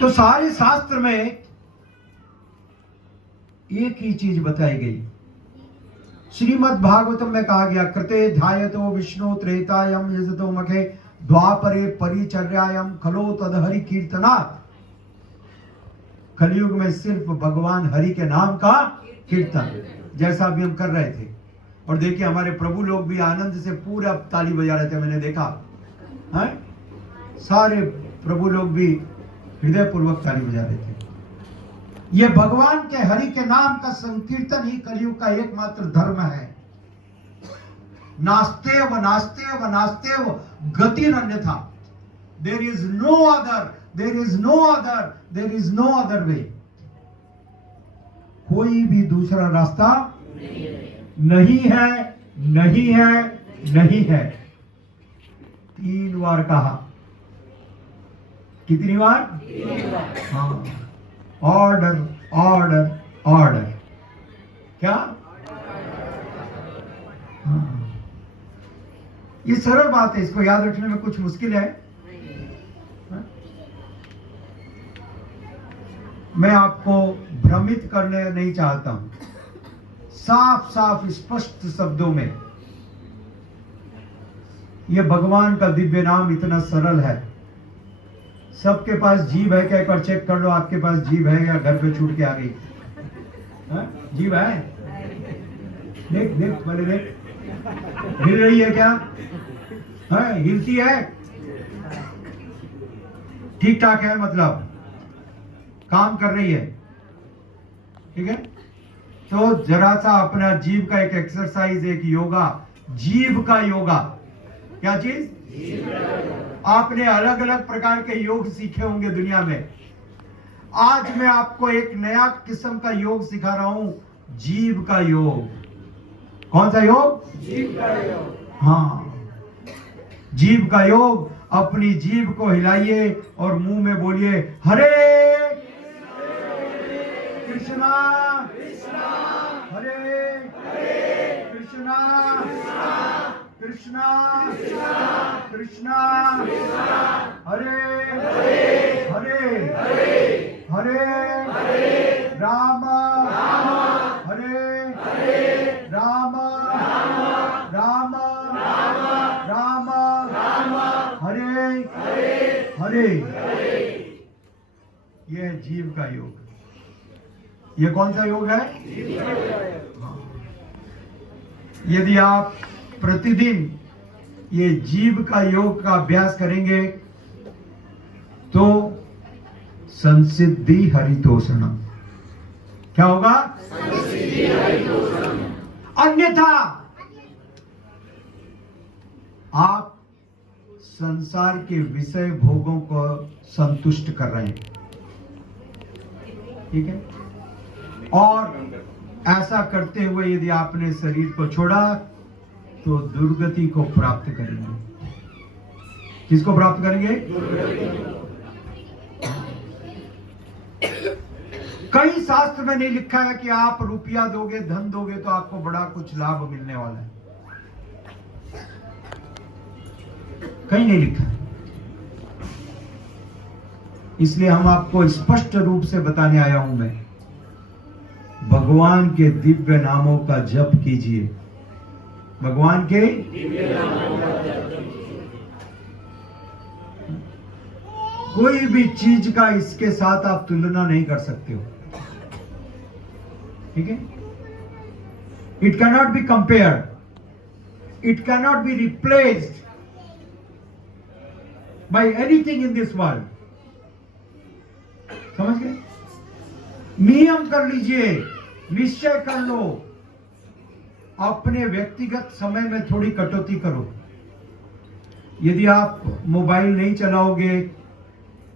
तो सारे शास्त्र में एक ही चीज बताई गई। श्रीमद् भागवतम में कहा गया, कृते ध्यायतो विष्णु त्रेतायम यजतो मखे द्वापरे परिचर्यायम खलो तदहरि कीर्तनात्। कलयुग में सिर्फ भगवान हरि के नाम का कीर्तन, जैसा अभी हम कर रहे थे। और देखिए हमारे प्रभु लोग भी आनंद से पूरा ताली बजा रहे थे, मैंने देखा है। सारे प्रभु लोग भी हृदय पूर्वक ताली बजा रहे थे। ये भगवान के हरि के नाम का संकीर्तन ही कलयुग का एकमात्र धर्म है। नास्तेव नास्तेव नास्तेव गतिर् अन्यथा। There is no other, there is no other, there is no other way. कोई भी दूसरा रास्ता नहीं है, नहीं है, नहीं है। 3 बार कहा। कितनी बार? 3 बार। हाँ, ऑर्डर ऑर्डर ऑर्डर। क्या? हाँ। ये सरल बात है, इसको याद रखने में कुछ मुश्किल है? मैं आपको भ्रमित करने नहीं चाहता हूं। साफ साफ स्पष्ट शब्दों में यह भगवान का दिव्य नाम इतना सरल है। सबके पास जीभ है क्या? एक बार चेक कर लो, आपके पास जीभ है या घर पे छूट के आ गई? जीभ है? देख देख पहले देख, हिल रही है क्या? है, हिलती है? ठीक ठाक है, मतलब काम कर रही है, ठीक है। तो जरा सा अपना जीभ का एक एक्सरसाइज, एक योगा, जीभ का योगा। क्या चीज? आपने अलग अलग प्रकार के योग सीखे होंगे दुनिया में। आज मैं आपको एक नया किस्म का योग सिखा रहा हूं, जीभ का योग। कौन सा योग? जीभ का योग। हाँ, जीभ का योग। अपनी जीभ को हिलाइए और मुंह में बोलिए हरे कृष्णा हरे कृष्णा कृष्णा कृष्णा हरे हरे हरे राम हरे राम राम राम हरे हरे। यह है जीव का योग। ये कौन सा योग है? यदि आप प्रतिदिन ये जीव का योग का अभ्यास करेंगे तो संसिद्धि हरितोषणम। क्या होगा? अन्यथा आप संसार के विषय भोगों को संतुष्ट कर रहे हैं, ठीक है। और ऐसा करते हुए यदि आपने शरीर को छोड़ा तो दुर्गति को प्राप्त करेंगे। किसको प्राप्त करेंगे? कई शास्त्र में नहीं लिखा है कि आप रुपया दोगे, धन दोगे तो आपको बड़ा कुछ लाभ मिलने वाला है। कहीं नहीं लिखा है। इसलिए हम आपको स्पष्ट रूप से बताने आया हूं मैं, भगवान के दिव्य नामों का जप कीजिए। भगवान के दिव्य नामों का जप कीजिए। कोई भी चीज का इसके साथ आप तुलना नहीं कर सकते हो, ठीक है। It can not be compared, it can not be replaced by anything in this world. समझ गए? नियम कर लीजिए, निश्चय कर लो, अपने व्यक्तिगत समय में थोड़ी कटौती करो। यदि आप मोबाइल नहीं चलाओगे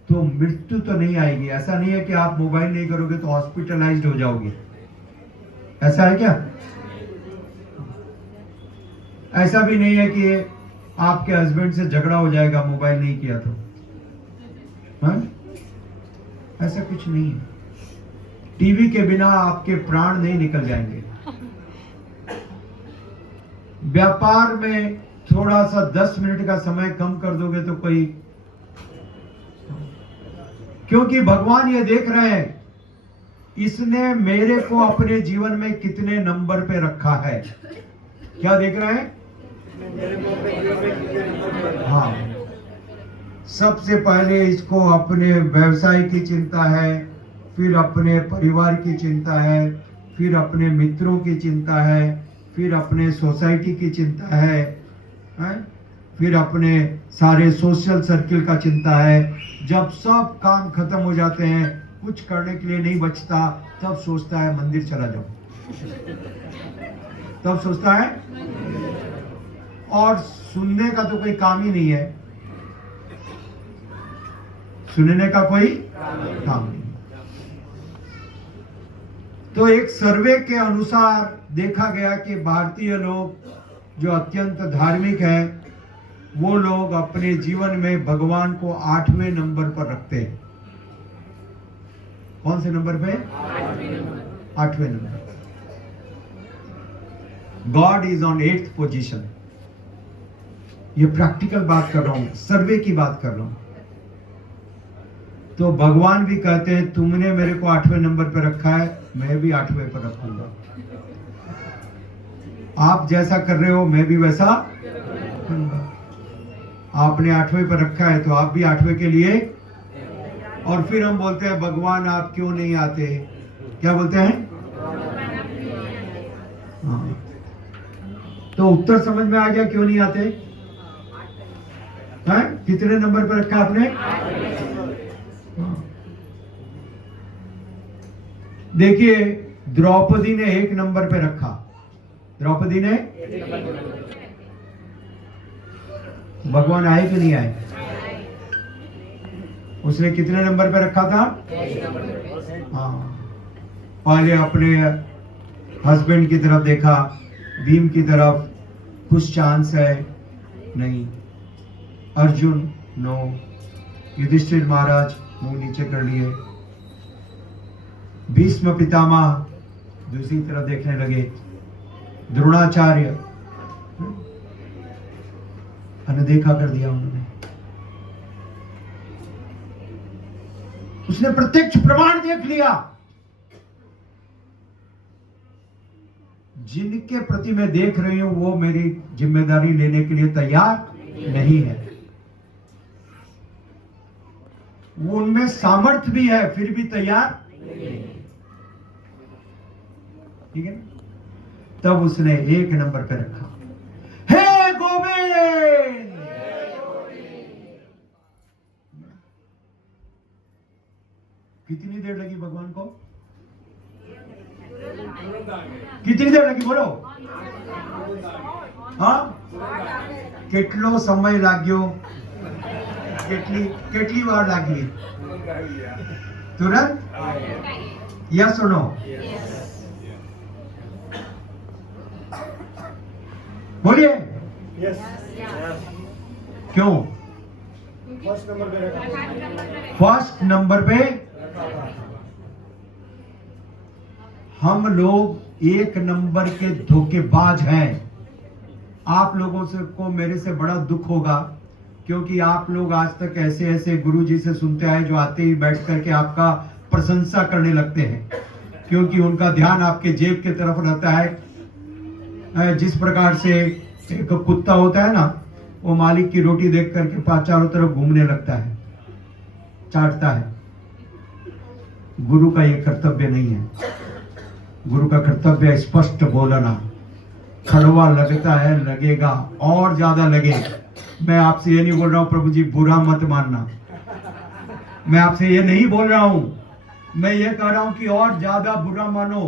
तो मृत्यु तो नहीं आएगी। ऐसा नहीं है कि आप मोबाइल नहीं करोगे तो हॉस्पिटलाइज्ड हो जाओगे, ऐसा है क्या? ऐसा भी नहीं है कि आपके हस्बैंड से झगड़ा हो जाएगा मोबाइल नहीं किया तो, हाँ? ऐसा कुछ नहीं है। टीवी के बिना आपके प्राण नहीं निकल जाएंगे। व्यापार में थोड़ा सा 10 मिनट का समय कम कर दोगे तो कोई, क्योंकि भगवान ये देख रहे हैं इसने मेरे को अपने जीवन में कितने नंबर पे रखा है। क्या देख रहे हैं? हाँ, सबसे पहले इसको अपने व्यवसाय की चिंता है, फिर अपने परिवार की चिंता है, फिर अपने मित्रों की चिंता है, फिर अपने सोसाइटी की चिंता है, फिर अपने सारे सोशल सर्किल का चिंता है। जब सब काम खत्म हो जाते हैं, कुछ करने के लिए नहीं बचता, तब सोचता है मंदिर चला जाओ, तब सोचता है। और सुनने का तो कोई काम ही नहीं है, सुनने का कोई काम नहीं। तो एक सर्वे के अनुसार देखा गया कि भारतीय लोग जो अत्यंत धार्मिक हैं, वो लोग अपने जीवन में भगवान को 8वें नंबर पर रखते हैं। कौन से नंबर पे? 8वें number. God is on 8th position. ये प्रैक्टिकल बात कर रहा हूं, सर्वे की बात कर रहा हूं। तो भगवान भी कहते हैं तुमने मेरे को 8वें नंबर पर रखा है, मैं भी 8वें पर रखूंगा। आप जैसा कर रहे हो मैं भी वैसा करूंगा। आपने 8वें पर रखा है तो आप भी 8वें के लिए। और फिर हम बोलते हैं भगवान आप क्यों नहीं आते? क्या बोलते हैं? हाँ। तो उत्तर समझ में आ गया क्यों नहीं आते? हैं? कितने नंबर पर रखा आपने? देखिए, द्रौपदी ने 1 नंबर पे रखा। द्रौपदी ने, भगवान आए कि नहीं आए? उसने कितने नंबर पे रखा था? हाँ। पहले अपने हस्बैंड की तरफ देखा, भीम की तरफ, कुछ चांस है? नहीं। अर्जुन नो। युधिष्ठिर महाराज मुंह नीचे कर लिए। भीष्म पितामह दूसरी तरफ देखने लगे। द्रोणाचार्य अनदेखा कर दिया उन्होंने। उसने प्रत्यक्ष प्रमाण देख लिया। जिनके प्रति मैं देख रही हूं वो मेरी जिम्मेदारी लेने के लिए तैयार नहीं है। वो उनमें सामर्थ्य भी है फिर भी तैयार नहीं। ठीक है? तब उसने 1 नंबर पे रखा, हे गोविंद। कितनी देर लगी भगवान को? कितनी देर लगी बोलो? हाँ, કેટલો સમય લાગ્યો? કેટલી વાર લાગી? तुरंत? या सुनो? बोलिए। क्यों? फर्स्ट नंबर पे हम लोग 1 नंबर के धोखेबाज हैं। आप लोगों से को मेरे से बड़ा दुख होगा, क्योंकि आप लोग आज तक ऐसे ऐसे गुरु जी से सुनते आए जो आते ही बैठ करके आपका प्रशंसा करने लगते हैं, क्योंकि उनका ध्यान आपके जेब की तरफ रहता है। जिस प्रकार से एक कुत्ता होता है ना, वो मालिक की रोटी देख करके चारों तरफ घूमने लगता है, चाटता है। गुरु का ये कर्तव्य नहीं है। गुरु का कर्तव्य स्पष्ट बोलना। कड़वा लगता है, लगेगा और ज्यादा लगे। मैं आपसे ये नहीं बोल रहा हूं प्रभु जी बुरा मत मानना, मैं आपसे ये नहीं बोल रहा हूं, मैं ये कह रहा हूं कि और ज्यादा बुरा मानो।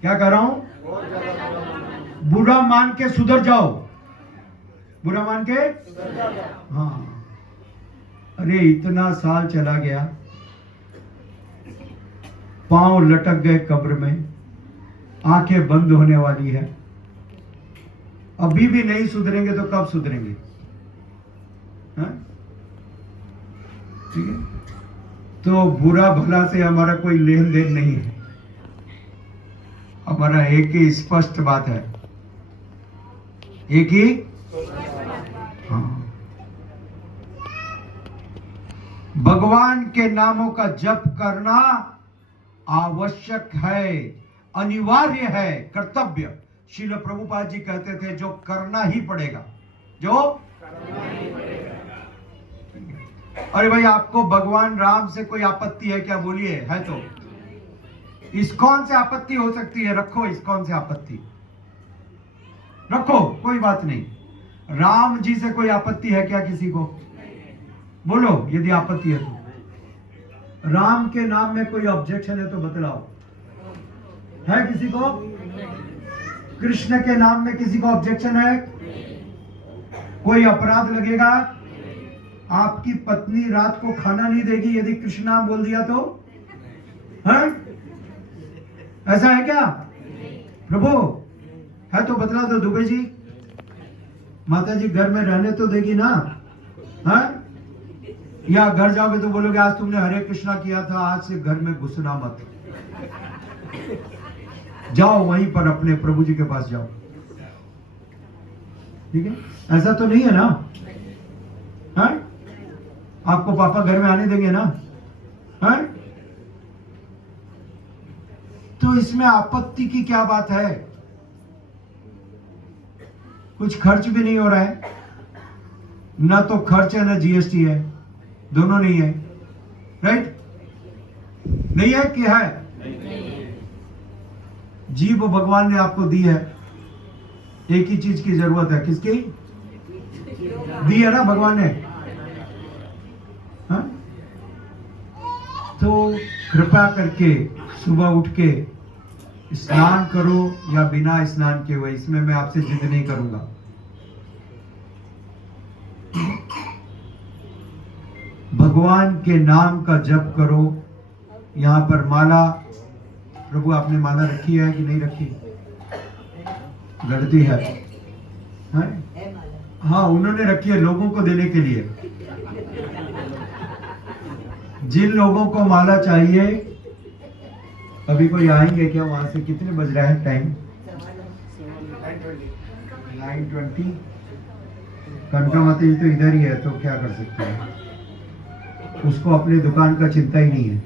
क्या कह रहा हूं? और ज्यादा बुरा मान के सुधर जाओ। बुरा मान के, हाँ। अरे इतना साल चला गया, पांव लटक गए कब्र में, आंखें बंद होने वाली है, अभी भी नहीं सुधरेंगे तो कब सुधरेंगे? हाँ? ठीक है, तो बुरा भला से हमारा कोई लेन देन नहीं है। हमारा एक ही स्पष्ट बात है, एक ही, हाँ, भगवान के नामों का जप करना आवश्यक है, अनिवार्य है, कर्तव्य। श्रील प्रभुपाद जी कहते थे जो करना ही पड़ेगा, जो अरे भाई आपको भगवान राम से कोई आपत्ति है क्या? बोलिए, है तो। इस्कॉन से आपत्ति हो सकती है, रखो इस्कॉन से आपत्ति रखो, कोई बात नहीं। राम जी से कोई आपत्ति है क्या किसी को? बोलो यदि आपत्ति है तो। राम के नाम में कोई ऑब्जेक्शन है तो बतलाओ, है किसी को? कृष्ण के नाम में किसी को ऑब्जेक्शन है? कोई अपराध लगेगा? आपकी पत्नी रात को खाना नहीं देगी यदि कृष्ण नाम बोल दिया तो? है ऐसा है क्या प्रभु? है तो बतला दो दुबे जी। माता जी घर में रहने तो देगी ना? है या घर जाओगे तो बोलोगे आज तुमने हरे कृष्णा किया था, आज से घर में घुसना मत। जाओ वहीं पर अपने प्रभु जी के पास जाओ, ठीक है? ऐसा तो नहीं है ना? है? आपको पापा घर में आने देंगे ना? है? तो इसमें आपत्ति की क्या बात है? कुछ खर्च भी नहीं हो रहा है, ना तो खर्च है ना जीएसटी है, दोनों नहीं है, राइट? नहीं है कि है? जीभ भगवान ने आपको दी है, एक ही चीज की जरूरत है, किसकी दी है ना भगवान ने? हा? तो कृपा करके सुबह उठ के स्नान करो या बिना स्नान के हुए, इसमें मैं आपसे जिद नहीं करूंगा। भगवान के नाम का जप करो। यहां पर माला, प्रभु आपने माला रखी है कि नहीं रखी? गलती है, हाँ उन्होंने रखी है लोगों को देने के लिए। जिन लोगों को माला चाहिए, अभी कोई आएंगे क्या वहां से? कितने बज रहा है टाइम? 9:20। कनका माता जी तो इधर ही है, तो क्या कर सकते हैं? उसको अपनी दुकान का चिंता ही नहीं है,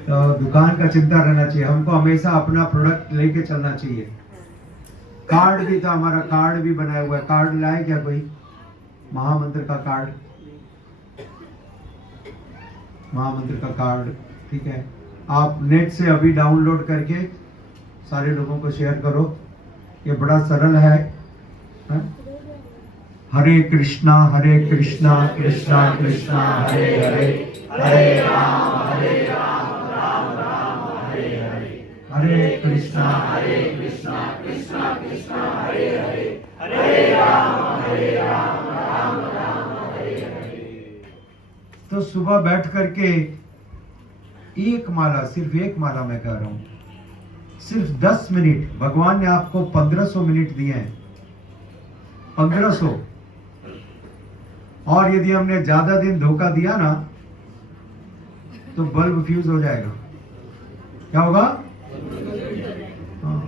तो दुकान का चिंता रहना चाहिए। हमको हमेशा अपना प्रोडक्ट लेके चलना चाहिए। कार्ड भी था हमारा, कार्ड भी बनाया हुआ है। कार्ड लाए क्या कोई? महामंत्र का कार्ड, महामंत्र का कार्ड, ठीक है? आप नेट से अभी डाउनलोड करके सारे लोगों को शेयर करो। ये बड़ा सरल है, है? हरे कृष्णा कृष्णा कृष्णा हरे हरे, हरे राम राम राम हरे हरे, हरे कृष्णा कृष्णा कृष्णा हरे हरे, हरे राम राम राम हरे हरे। तो सुबह बैठ करके एक माला, सिर्फ एक माला मैं कह रहा हूं, सिर्फ 10 मिनट। भगवान ने आपको 1500 मिनट दिए हैं, 1500। और यदि हमने ज्यादा दिन धोखा दिया ना तो बल्ब फ्यूज हो जाएगा। क्या होगा? हाँ।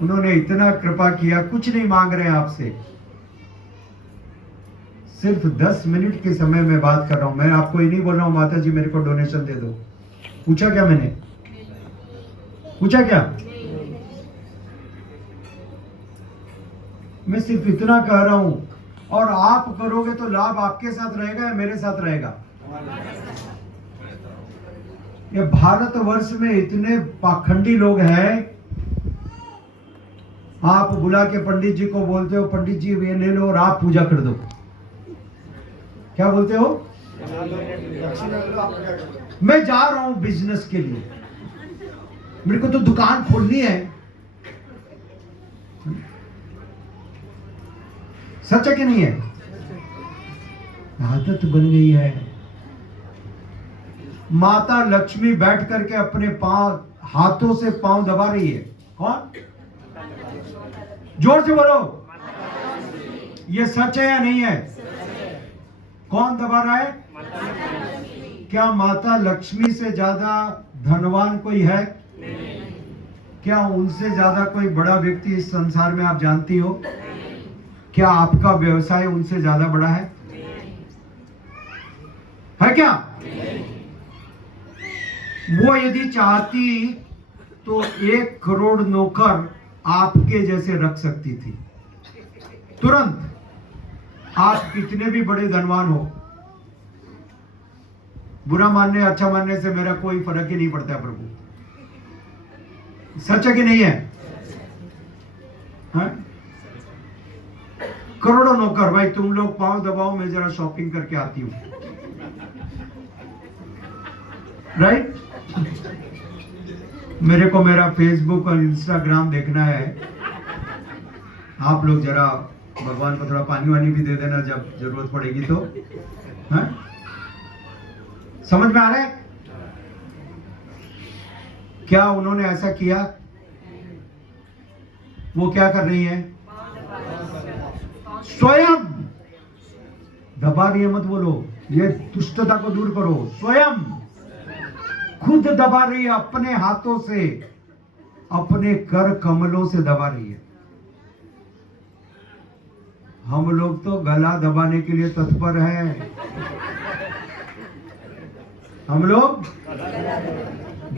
उन्होंने इतना कृपा किया, कुछ नहीं मांग रहे हैं आपसे, सिर्फ 10 मिनट के समय में बात कर रहा हूं। मैं आपको ये नहीं बोल रहा हूं माता जी मेरे को डोनेशन दे दो। पूछा क्या मैंने? पूछा क्या? मैं सिर्फ इतना कह रहा हूं, और आप करोगे तो लाभ आपके साथ रहेगा या मेरे साथ रहेगा? ये भारतवर्ष में इतने पाखंडी लोग हैं। आप बुला के पंडित जी को बोलते हो पंडित जी ये ले लो और आप पूजा कर दो। क्या बोलते हो? दक्षिणा लो, आप क्या करते हो? मैं जा रहा हूं बिजनेस के लिए, मेरे को तो दुकान खोलनी है। सच है कि नहीं है? आदत बन गई है। माता लक्ष्मी बैठ करके अपने पांव, हाथों से पांव दबा रही है। कौन? जोर से बोलो, ये सच है या नहीं है? कौन दबा रहा है? क्या माता लक्ष्मी से ज्यादा धनवान कोई है? क्या उनसे ज्यादा कोई बड़ा व्यक्ति इस संसार में आप जानती हो? क्या आपका व्यवसाय उनसे ज्यादा बड़ा है क्या? वो यदि चाहती तो 1 करोड़ नौकर आपके जैसे रख सकती थी तुरंत। आप कितने भी बड़े धनवान हो, बुरा मानने अच्छा मानने से मेरा कोई फर्क ही नहीं पड़ता है प्रभु। सच है कि नहीं है? हाँ? करोड़ों नौकर, भाई तुम लोग पांव दबाओ, मैं जरा शॉपिंग करके आती हूं। राइट? मेरे को मेरा फेसबुक और इंस्टाग्राम देखना है। आप लोग जरा भगवान को थोड़ा पानी वानी भी दे देना जब जरूरत पड़ेगी तो। हाँ? समझ में आ रहा है? क्या उन्होंने ऐसा किया? वो क्या कर रही है? स्वयं दबा रही है। मत बोलो, ये दुष्टता को दूर करो। स्वयं खुद दबा रही है, अपने हाथों से, अपने कर कमलों से दबा रही है। हम लोग तो गला दबाने के लिए तत्पर हैं। हम लोग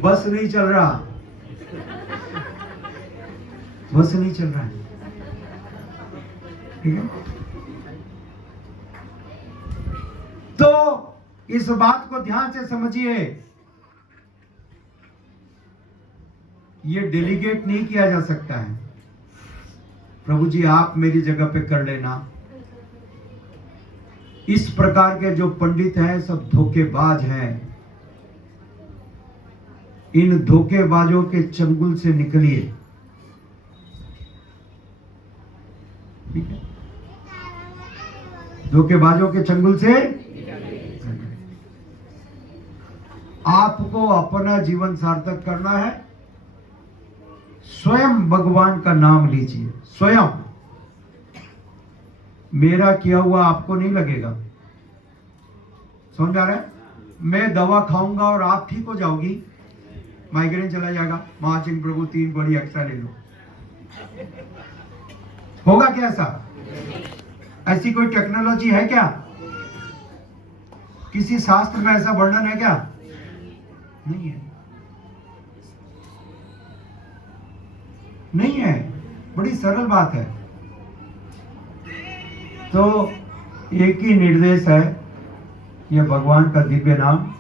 बस नहीं चल रहा, बस नहीं चल रहा है। ठीक है? तो इस बात को ध्यान से समझिए, ये डेलीगेट नहीं किया जा सकता है। प्रभु जी आप मेरी जगह पे कर लेना। इस प्रकार के जो पंडित हैं सब धोखेबाज हैं। इन धोखेबाजों के चंगुल से निकलिए। ठीक है? धोखेबाजों के चंगुल से आपको अपना जीवन सार्थक करना है। स्वयं भगवान का नाम लीजिए। स्वयं। मेरा किया हुआ आपको नहीं लगेगा। समझ आ रहा है? मैं दवा खाऊंगा और आप ठीक हो जाओगी, माइग्रेन चला जाएगा, महाचिंग प्रभु 3 गोली एक्स्ट्रा ले लो। होगा क्या ऐसा? ऐसी कोई टेक्नोलॉजी है क्या? किसी शास्त्र में ऐसा वर्णन है क्या? नहीं है, नहीं है। बड़ी सरल बात है। तो एक ही निर्देश है, यह भगवान का दिव्य नाम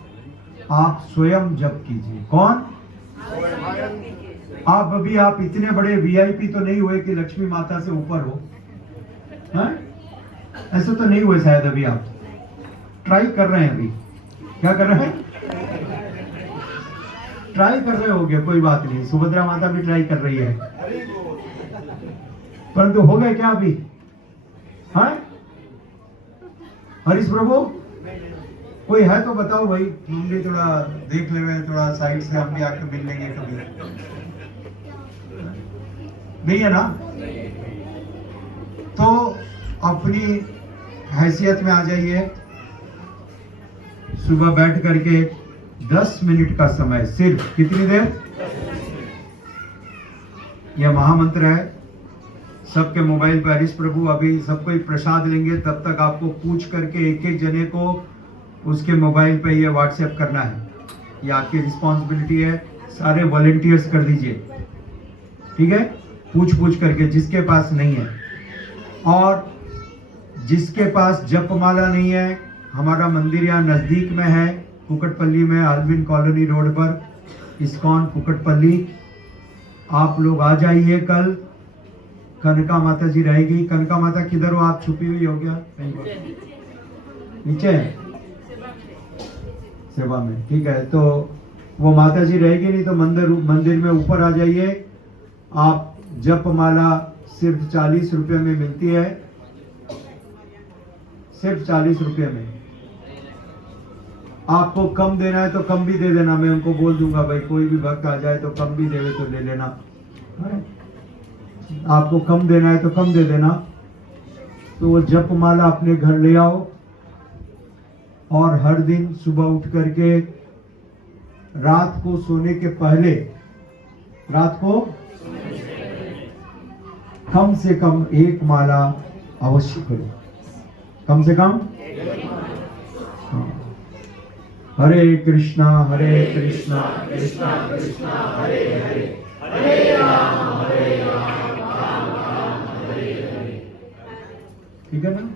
आप स्वयं जप कीजिए। कौन? आप इतने बड़े वीआईपी तो नहीं हुए कि लक्ष्मी माता से ऊपर हो। हाँ? ऐसे तो नहीं हुए शायद। अभी आप ट्राई कर रहे हैं। अभी क्या कर रहे हैं? ट्राई कर रहे होगे, कोई बात नहीं। सुभद्रा माता भी ट्राई कर रही है, परंतु हो गए क्या अभी? हाँ? हरीश प्रभु कोई है तो बताओ भाई, हम भी थोड़ा देख ले, थोड़ा साइड से हम भी आके मिल लेंगे कभी। नहीं है ना? तो अपनी हैसियत में आ जाइए। सुबह बैठ करके 10 मिनट का समय, सिर्फ कितनी देर? यह महामंत्र है। सबके मोबाइल पर हरीश प्रभु अभी सबको ही प्रसाद लेंगे, तब तक आपको पूछ करके एक एक जने को उसके मोबाइल पे ये व्हाट्सएप करना है। ये आपकी रिस्पॉन्सिबिलिटी है। सारे वॉलंटियर्स कर दीजिए। ठीक है? पूछ पूछ करके, जिसके पास नहीं है। और जिसके पास जपमाला नहीं है, हमारा मंदिर यहाँ नजदीक में है, कुकटपल्ली में, अल्विन कॉलोनी रोड पर, इस्कॉन कुकटपल्ली। आप लोग आ जाइए। कल कनका माता जी रहेगी। कनका माता किधर हो आप? छुपी हुई हो गया? नीचे है सेवा में, ठीक है। तो वो माता जी रहेगी नहीं तो मंदिर में ऊपर आ जाइए। आप जप माला सिर्फ 40 रुपये में मिलती है, सिर्फ 40 रुपये में। आपको कम देना है तो कम भी दे देना, मैं उनको बोल दूंगा भाई कोई भी भक्त आ जाए तो कम भी देवे तो ले लेना। आपको कम देना है तो कम दे देना। तो वो जप माला अपने घर ले आओ और हर दिन सुबह उठ करके रात को सोने के पहले, रात को कम से कम एक माला अवश्य करो, कम से कम। हाँ। हरे कृष्णा कृष्णा कृष्णा हरे हरे, हरे राम राम राम हरे हरे। ठीक है ना,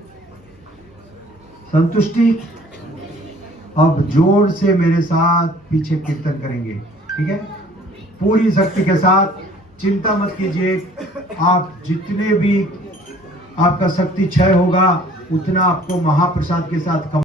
संतुष्टि। अब जोर से मेरे साथ पीछे कीर्तन करेंगे, ठीक है, पूरी शक्ति के साथ। चिंता मत कीजिए, आप जितने भी आपका शक्ति क्षय होगा उतना आपको महाप्रसाद के साथ कम